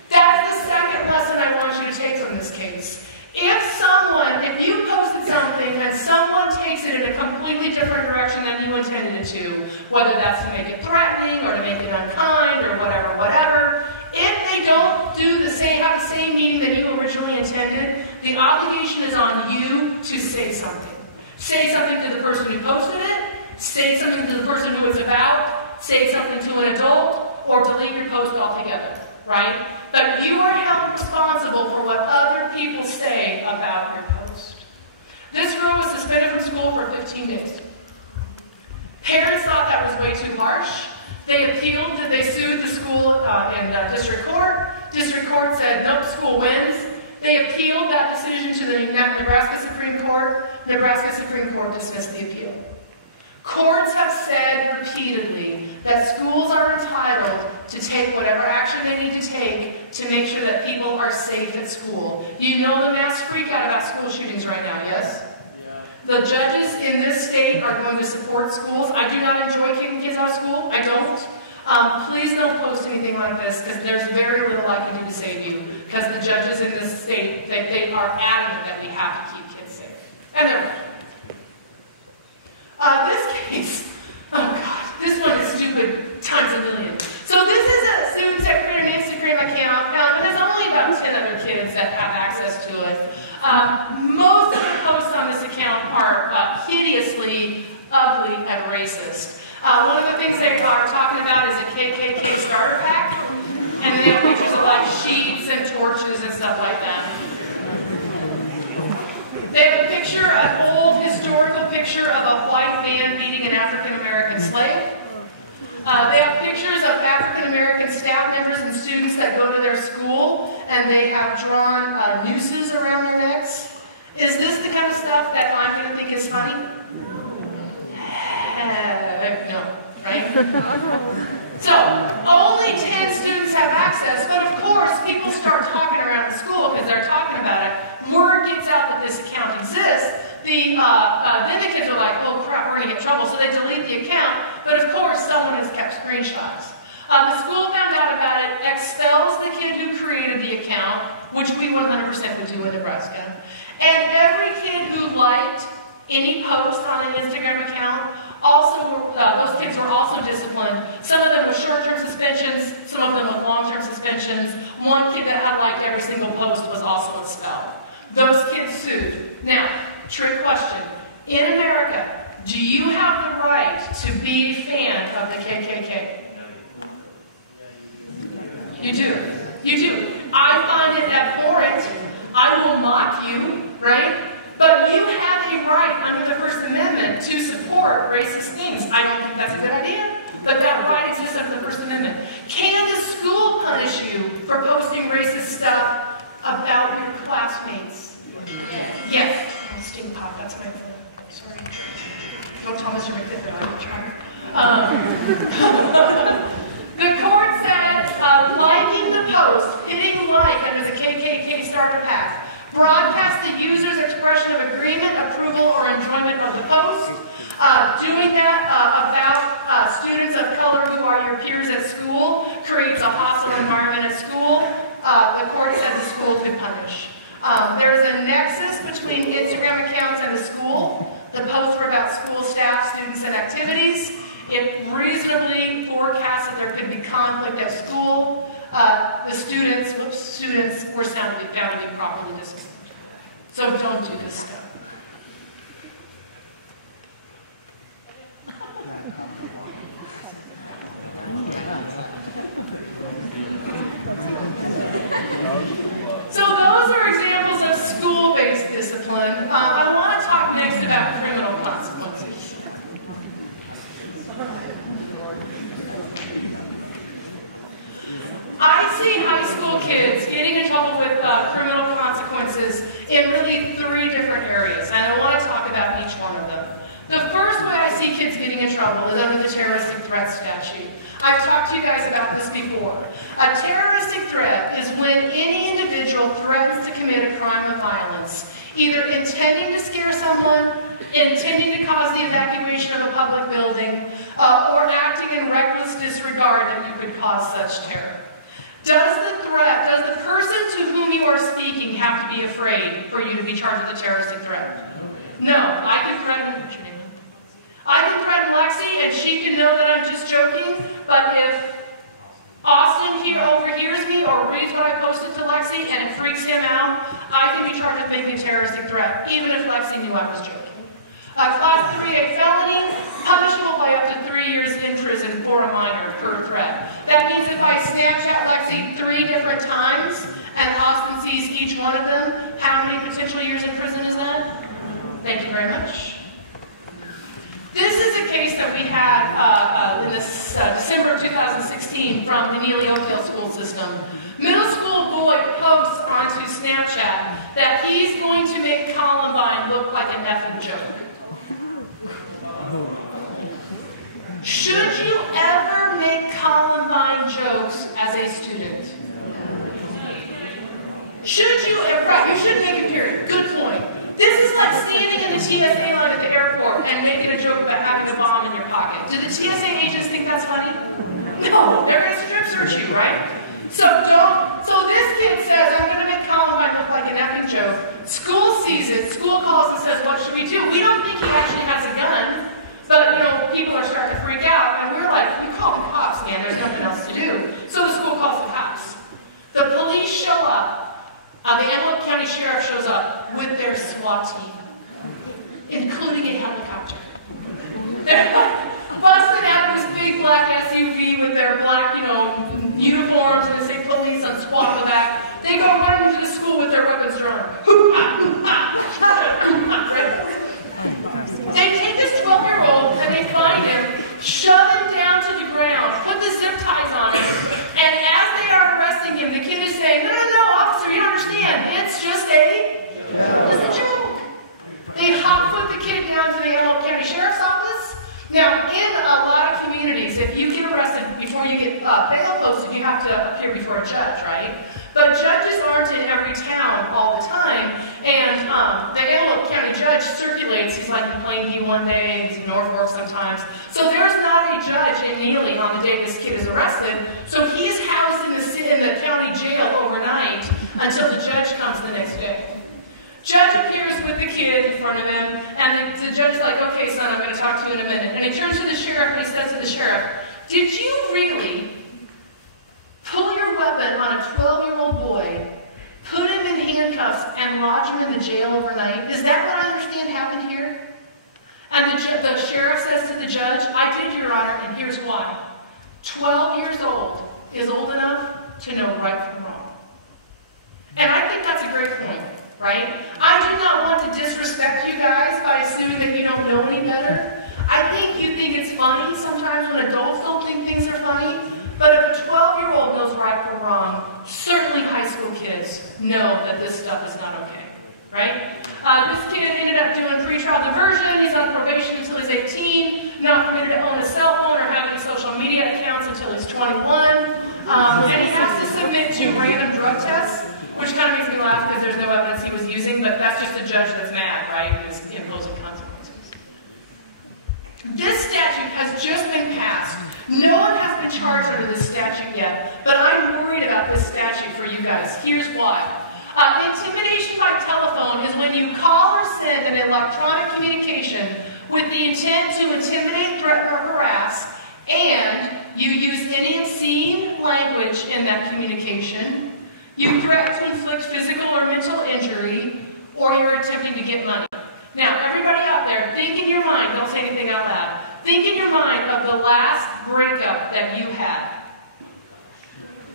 That's the obligation is on you to say something. Say something to the person who posted it, say something to the person who it's about, say something to an adult, or delete your post altogether, right? But you are held responsible for what other people say about your post. This girl was suspended from school for 15 days. Parents thought that was way too harsh. They appealed, they sued the school in district court. District court said, nope, school wins. They appealed that decision to the Nebraska Supreme Court. Nebraska Supreme Court dismissed the appeal. Courts have said repeatedly that schools are entitled to take whatever action they need to take to make sure that people are safe at school. You know the mass freak out about school shootings right now, yes? The judges in this state are going to support schools. I do not enjoy kicking kids out of school. I don't. Please don't post anything like this, because there's very little I can do to save you. Because the judges in this state, they are adamant that we have to keep kids safe. And they're right. This case, oh God, this one is stupid times a million. So this is a student secretary and Instagram account, and there's only about 10 other kids that have access to it. Most of the posts on this account are hideously ugly and racist. One of the things they are talking about is a KKK starter pack, and then they have pictures of like sheets and torches and stuff like that. They have a picture, an old historical picture of a white man beating an African-American slave. They have pictures of African-American staff members and students that go to their school, and they have drawn nooses around their necks. Is this the kind of stuff that I'm going to think is funny? No, right? So, only 10 students have access, but of course, people start talking around the school because they're talking about it. Word gets out that this account exists. The kids are like, oh crap, we're going to get in trouble, so they delete the account. But of course, someone has kept screenshots. The school found out about it, expels the kid who created the account, which we 100% would do in Nebraska. And every kid who liked any post on an Instagram account, those kids were also disciplined. Some of them with short-term suspensions, some of them with long-term suspensions. One kid that had liked every single post was also expelled. Those kids sued. Now, trick question. In America, do you have the right to be a fan of the KKK? You do. You do. I find it abhorrent. I will mock you, right? But you have a right under the First Amendment to support racist things. I don't think that's a good idea, but that right exists under the First Amendment. Can the school punish you for posting racist stuff about your classmates? Yes. Oh, stink pop, that's my friend. Sorry. Don't tell Mr. McDiff that I will try. The court said liking the post, hitting like under the KKK starter pack, broadcast the user's expression of agreement, approval, or enjoyment of the post. Doing that about students of color who are your peers at school creates a hostile environment at school. The court said the school could punish. There's a nexus between Instagram accounts and the school. The posts were about school staff, students, and activities. It reasonably forecasts that there could be conflict at school. The students were found to be properly disciplined. So don't do this stuff. So those are examples of school-based discipline. I want to talk next about criminal consequences. I see high school kids getting in trouble with criminal consequences in really 3 different areas, and I want to talk about each one of them. The first way I see kids getting in trouble is under the terroristic threat statute. I've talked to you guys about this before. A terroristic threat is when any individual threatens to commit a crime of violence, either intending to scare someone, intending to cause the evacuation of a public building, or acting in reckless disregard that you could cause such terror. Does the person to whom you are speaking have to be afraid for you to be charged with a terroristic threat? No. I can threaten, what's your name? I can threaten Lexi and she can know that I'm just joking, but if Austin here overhears me or reads what I posted to Lexi and it freaks him out, I can be charged with making a terroristic threat, even if Lexi knew I was joking. A Class 3A felony, punishable by up to 3 years in prison for a minor per threat. That means if I Snapchat Lexi 3 different times, and Austin sees each one of them, how many potential years in prison is that? Thank you very much. This is a case that we had in this December of 2016 from the Neely Oakdale school system. Middle school boy posts onto Snapchat that he's going to make Columbine look like an effing joke. Should you ever make Columbine jokes as a student? Should you ever? Right, you shouldn't make it, period. Good point. This is like standing in the TSA line at the airport and making a joke about having a bomb in your pocket. Do the TSA agents think that's funny? No, they're going to strip search you, right? So this kid says, I'm going to make Columbine look like an effing joke. School sees it. School calls and says, what should we do? We don't think he actually has a gun. But, people are starting to freak out, and we're like, you call the cops, man, there's nothing else to do. So the school calls the cops. The police show up. The Antelope County Sheriff shows up with their SWAT team, including a helicopter. They're busting out of this big black SUV with their black, uniforms, and they say police on SWAT on the back. They go running into the school with their weapons drawn. They take this 12-year-old and they find him, shove him down to the ground, put the zip ties on him, and as they are arresting him, the kid is saying, no, officer, you don't understand. It's just a joke. They hot-foot the kid down to the Antelope County Sheriff's Office. Now, in a lot of communities, if you get arrested before you get bail posted, you have to appear before a judge, right? But judges aren't in every town all the time, and the Antelope County judge circulates. He's like in Plainview one day, he's in Norfolk sometimes. So there's not a judge in Neely on the day this kid is arrested, so he's housed in the county jail overnight until the judge comes the next day. Judge appears with the kid in front of him, and the judge is like, okay, son, I'm going to talk to you in a minute. And he turns to the sheriff, and he says to the sheriff, did you really pull your weapon on a 12-year-old boy, put him in handcuffs, and lodge him in the jail overnight? Is that what I understand happened here? And the sheriff says to the judge, I did, Your Honor, and here's why. 12 years old is old enough to know right from wrong. And I think that's a great point, right? I do not want to disrespect you guys by assuming that you don't know any better. I think you think it's funny sometimes when adults don't think things are funny. But if a 12-year-old knows right from wrong, certainly high school kids know that this stuff is not okay, right? This kid ended up doing pretrial diversion. He's on probation until he's 18, not permitted to own a cell phone or have any social media accounts until he's 21. And he has to submit to random drug tests, which kind of makes me laugh because there's no evidence he was using, but that's just a judge that's mad, right? Who's imposing consequences. This statute has just been passed. No one has been charged under this statute yet, but I'm worried about this statute for you guys. Here's why. Intimidation by telephone is when you call or send an electronic communication with the intent to intimidate, threaten, or harass, and you use any obscene language in that communication, you threaten to inflict physical or mental injury, or you're attempting to get money. Now, everybody out there, think in your mind, don't say anything out loud. Think in your mind of the last breakup that you had.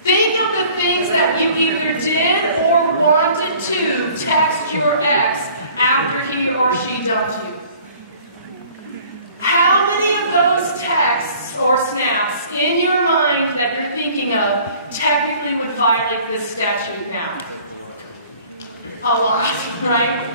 Think of the things that you either did or wanted to text your ex after he or she dumped you. How many of those texts or snaps in your mind that you're thinking of technically would violate this statute now? A lot, right?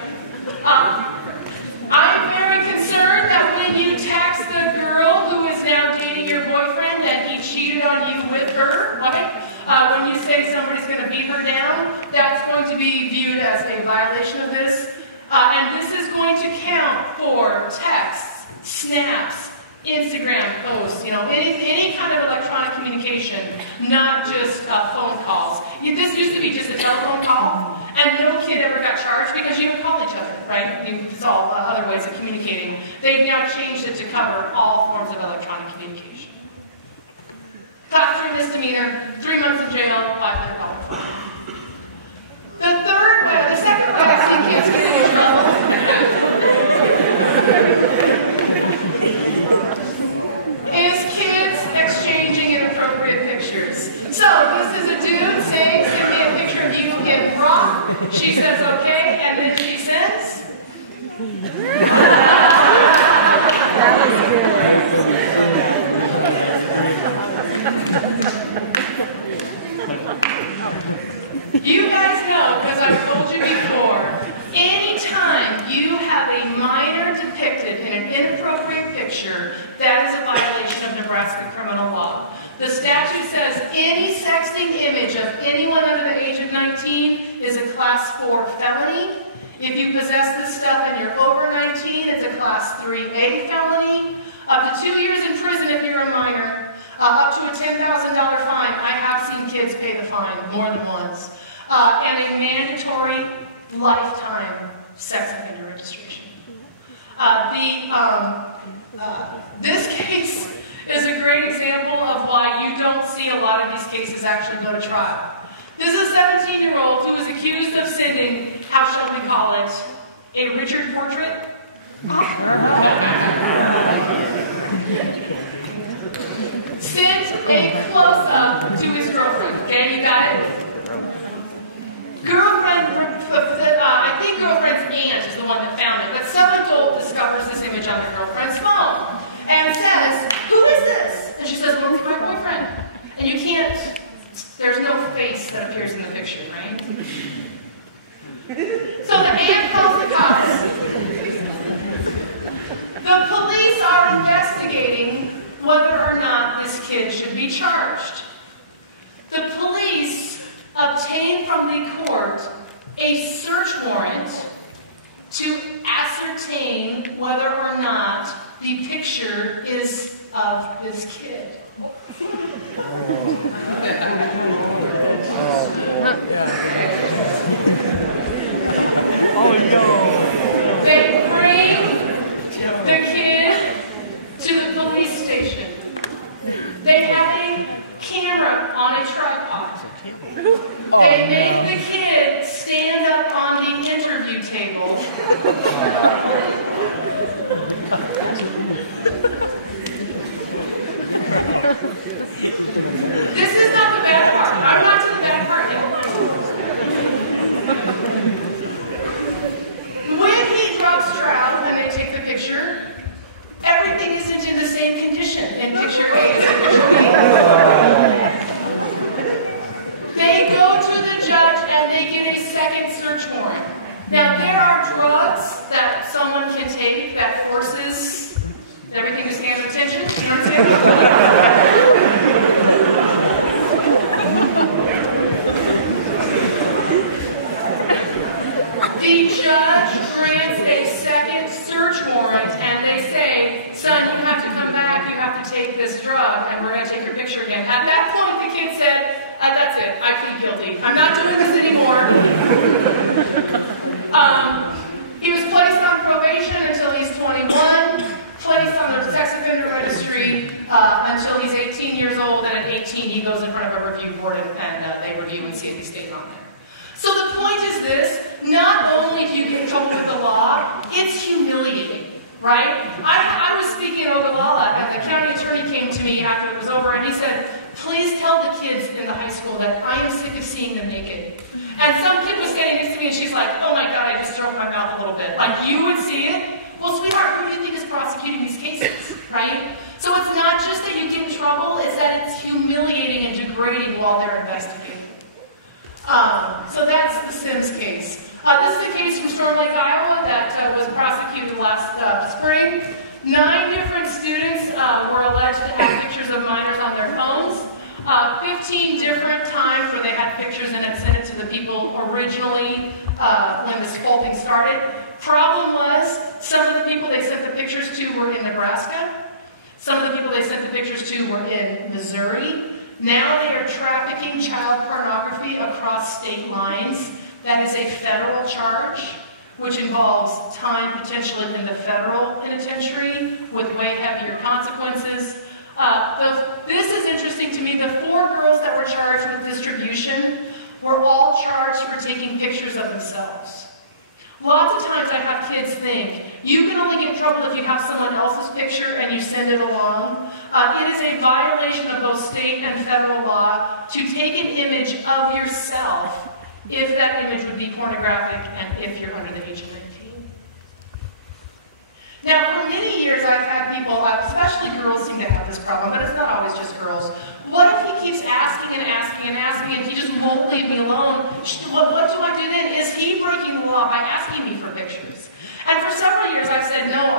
I'm very concerned that when you text the girl who is now dating your boyfriend that he cheated on you with her, right? When you say somebody's going to beat her down, that's going to be viewed as a violation of this. And this is going to count for texts, snaps, Instagram posts, any kind of electronic communication, not just phone calls. This used to be just a telephone call, and no kid ever got charged because you would call each other, right? You saw other ways of communicating. They've now changed it to cover all forms of electronic communication. Class 3 misdemeanor, 3 months in jail, $500 fine. The second of anyone under the age of 19 is a Class 4 felony. If you possess this stuff and you're over 19, it's a Class 3A felony. Up to 2 years in prison if you're a minor. Up to a $10,000 fine. I have seen kids pay the fine more than once. And a mandatory lifetime sex offender registration. This case is a great example of why you don't see a lot of these cases actually go to trial. This is a 17-year-old who is accused of sending, how shall we call it, a Richard portrait? Sent a close-up to his girlfriend. Okay, you got it? Girlfriend, I think girlfriend's aunt is the one that found it, but some adult discovers this image on the girlfriend's phone and says, "Who is this?" And she says, "Well, it's my boyfriend." And you can't, there's no face that appears in the picture, right? So the aunt calls the cops. The police are investigating whether or not this kid should be charged. The police obtain from the court a search warrant to ascertain whether or not the picture is of this kid. They bring the kid to the police station. They have a camera on a tripod. They make the kid stand up on the interview table. This is not the bad part. I'm not to the bad part yet. When he drops trout and they take the picture, everything isn't in the same condition in picture A as in picture B. They go to the judge and they get a second search warrant. Now, there are drugs that someone can take that forces everything to stand at attention. You know what I'm saying? The judge grants a second search warrant and they say, "Son, you have to come back, you have to take this drug, and we're going to take your picture again." At that point, the kid said, "That's it, I plead guilty. I'm not doing this anymore." He was placed on probation until he's 21, placed on the sex offender registry until he's 18 years old, and at 18 he goes in front of a review board and they review and see if he stayed on there. So the point is this: not only do you get in trouble with the law, it's humiliating, right? I was speaking at Ogallala, and the county attorney came to me after it was over, and he said, "Please tell the kids in the high school that I am sick of seeing them naked." And some kid was standing next to me, and she's like, "Oh my God, I just threw up my mouth a little bit." Like, you would see it? Well, sweetheart, who do you think is prosecuting these cases, right? So it's not just that you get in trouble, it's that it's humiliating and degrading while they're investigating. So that's the Sims case. This is a case from Storm Lake, Iowa that was prosecuted last spring. 9 different students were alleged to have pictures of minors on their phones. 15 different times where they had pictures and had sent it to the people originally when this whole thing started. Problem was, some of the people they sent the pictures to were in Nebraska. Some of the people they sent the pictures to were in Missouri. Now they are trafficking child pornography across state lines. That is a federal charge, which involves time potentially in the federal penitentiary with way heavier consequences. This is interesting to me. The 4 girls that were charged with distribution were all charged for taking pictures of themselves. Lots of times I have kids think, you can only get in trouble if you have someone else's picture and you send it along. It is a violation of both state and federal law to take an image of yourself if that image would be pornographic and if you're under the age of 19. Now, for many years I've had people, especially girls seem to have this problem, but it's not always just girls. What if he keeps asking and asking and asking and he just won't leave me alone? What do I do then? Is he breaking the law by asking me for pictures? And for several years I've said, no,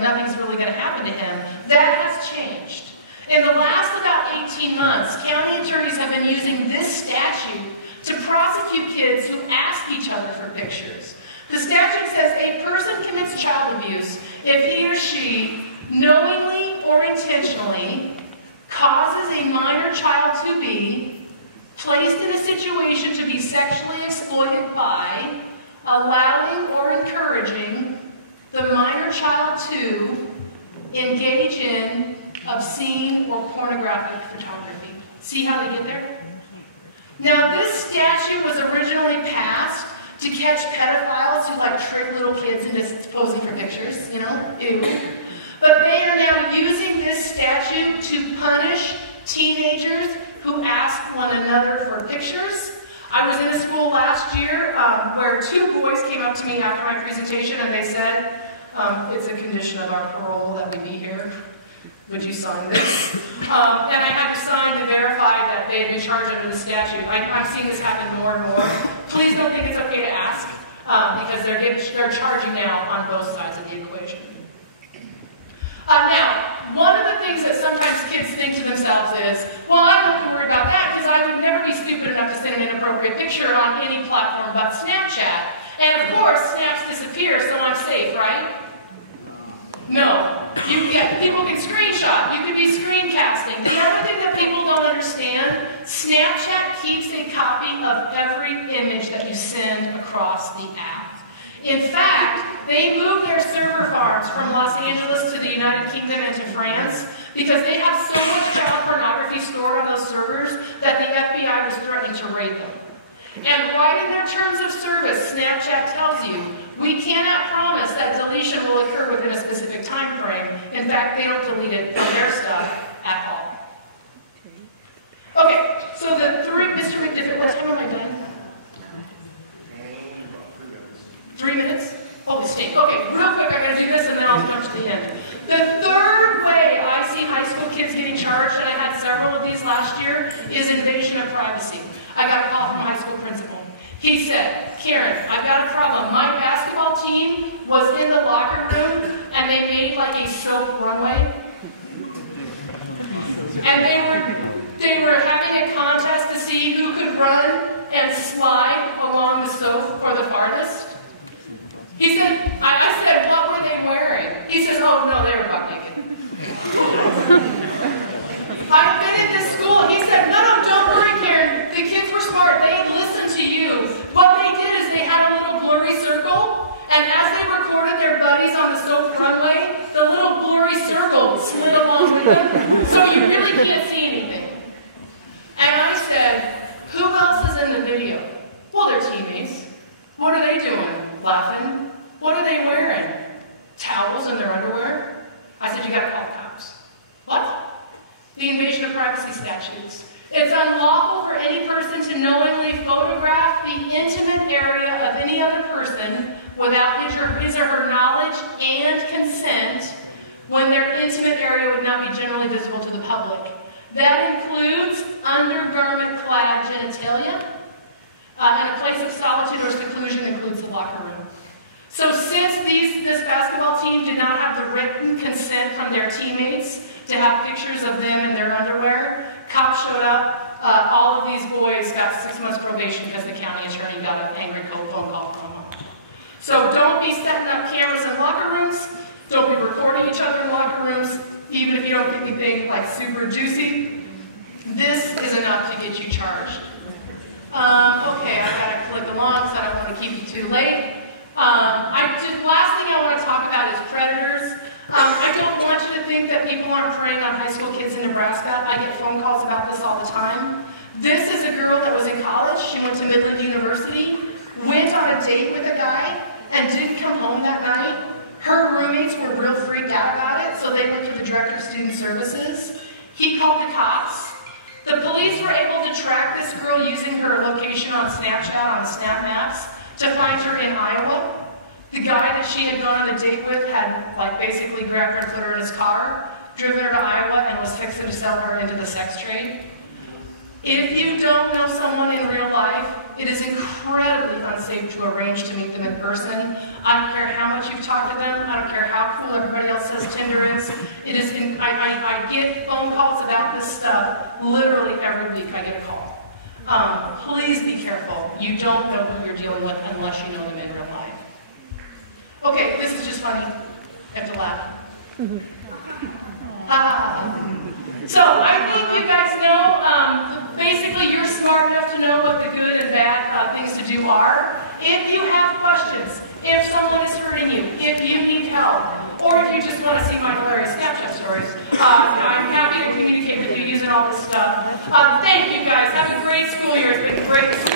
nothing's really going to happen to him. That has changed. In the last about 18 months, county attorneys have been using this statute to prosecute kids who ask each other for pictures. The statute says a person commits child abuse if he or she knowingly or intentionally causes a minor child to be placed in a situation to be sexually exploited by, allowing or encouraging the minor child to engage in obscene or pornographic photography. See how they get there? Now, this statute was originally passed to catch pedophiles who trick little kids into posing for pictures, ew. But they are now using this statute to punish teenagers who ask one another for pictures. I was in a school last year where two boys came up to me after my presentation and they said, it's a condition of our parole that we be here. Would you sign this? And I had to sign to verify that they had been charged under the statute. I'm seeing this happen more and more. Please don't think it's okay to ask, because they're charging now on both sides of the equation. Now, one of the things that sometimes kids think to themselves is, well, I don't have to worry about that because I would never be stupid enough to send an inappropriate picture on any platform but Snapchat. And of course, snaps disappear, so I'm safe, right? No. People can screenshot. You could be screencasting. The other thing that people don't understand, Snapchat keeps a copy of every image that you send across the app. In fact, they moved their server farms from Los Angeles to the United Kingdom and to France because they have so much child pornography stored on those servers that the FBI was threatening to raid them. And right in their terms of service, Snapchat tells you, we cannot promise that deletion will occur within a specific time frame. In fact, they don't delete it from their stuff at all. Okay, so the three, Mr. McDiffit, what time am I done? 3 minutes? Holy stink. Okay, real quick, I'm going to do this and then I'll come to the end. The third way I see high school kids getting charged, and I had several of these last year, is invasion of privacy. I got a call from a high school principal. He said, Karen, I've got a problem. My basketball team was in the locker room and they made a soap runway. And they were having a contest to see who could run and slide along the soap for the farthest. He said, I said, what were they wearing? He says, oh no, they were butt naked. I've been in this school. He said, no, don't worry, Karen. The kids were smart. They had listened to you. What they did is they had a little blurry circle, and as they recorded their buddies on the soap runway, the little blurry circle slid along with them, so you really can't see anything. And I said, who else is in the video? Well, their teammates. What are they doing? Laughing? What are they wearing? Towels in their underwear? I said, you gotta call the cops. What? The invasion of privacy statutes. It's unlawful for any person to knowingly photograph the intimate area of any other person without his or her knowledge and consent when their intimate area would not be generally visible to the public. That includes undergarment-clad genitalia, and a place of solitude or seclusion includes the locker room. So since this basketball team did not have the written consent from their teammates to have pictures of them in their underwear, cops showed up. All of these boys got 6 months probation because the county attorney got an angry phone call from them. So don't be setting up cameras in locker rooms. Don't be recording each other in locker rooms, even if you don't get anything super juicy. This is enough to get you charged. Okay, I gotta click along because I don't want to keep you too late. Last thing I want to talk about is predators. I don't want you to think that people aren't preying on high school kids in Nebraska. I get phone calls about this all the time. This is a girl that was in college. She went to Midland University, went on a date with a guy, and didn't come home that night. Her roommates were real freaked out about it, so they went to the director of student services. He called the cops. The police were able to track this girl using her location on Snapchat, on Snap Maps, to find her in Iowa. The guy that she had gone on a date with had basically grabbed her and put her in his car, driven her to Iowa, and was fixing to sell her into the sex trade. If you don't know someone in real life, it is incredibly unsafe to arrange to meet them in person. I don't care how much you've talked to them. I don't care how cool everybody else says Tinder is. It is. I get phone calls about this stuff literally every week. I get a call. Please be careful. You don't know who you're dealing with unless you know them in real life. Okay, this is just funny. I have to laugh. So I think you guys know, basically you're smart enough to know what the good and bad things to do are. If you have questions, if someone is hurting you, if you need help, or if you just want to see my hilarious Snapchat stories, I'm happy to communicate with you using all this stuff. Thank you guys. Have a great school year. It's been great.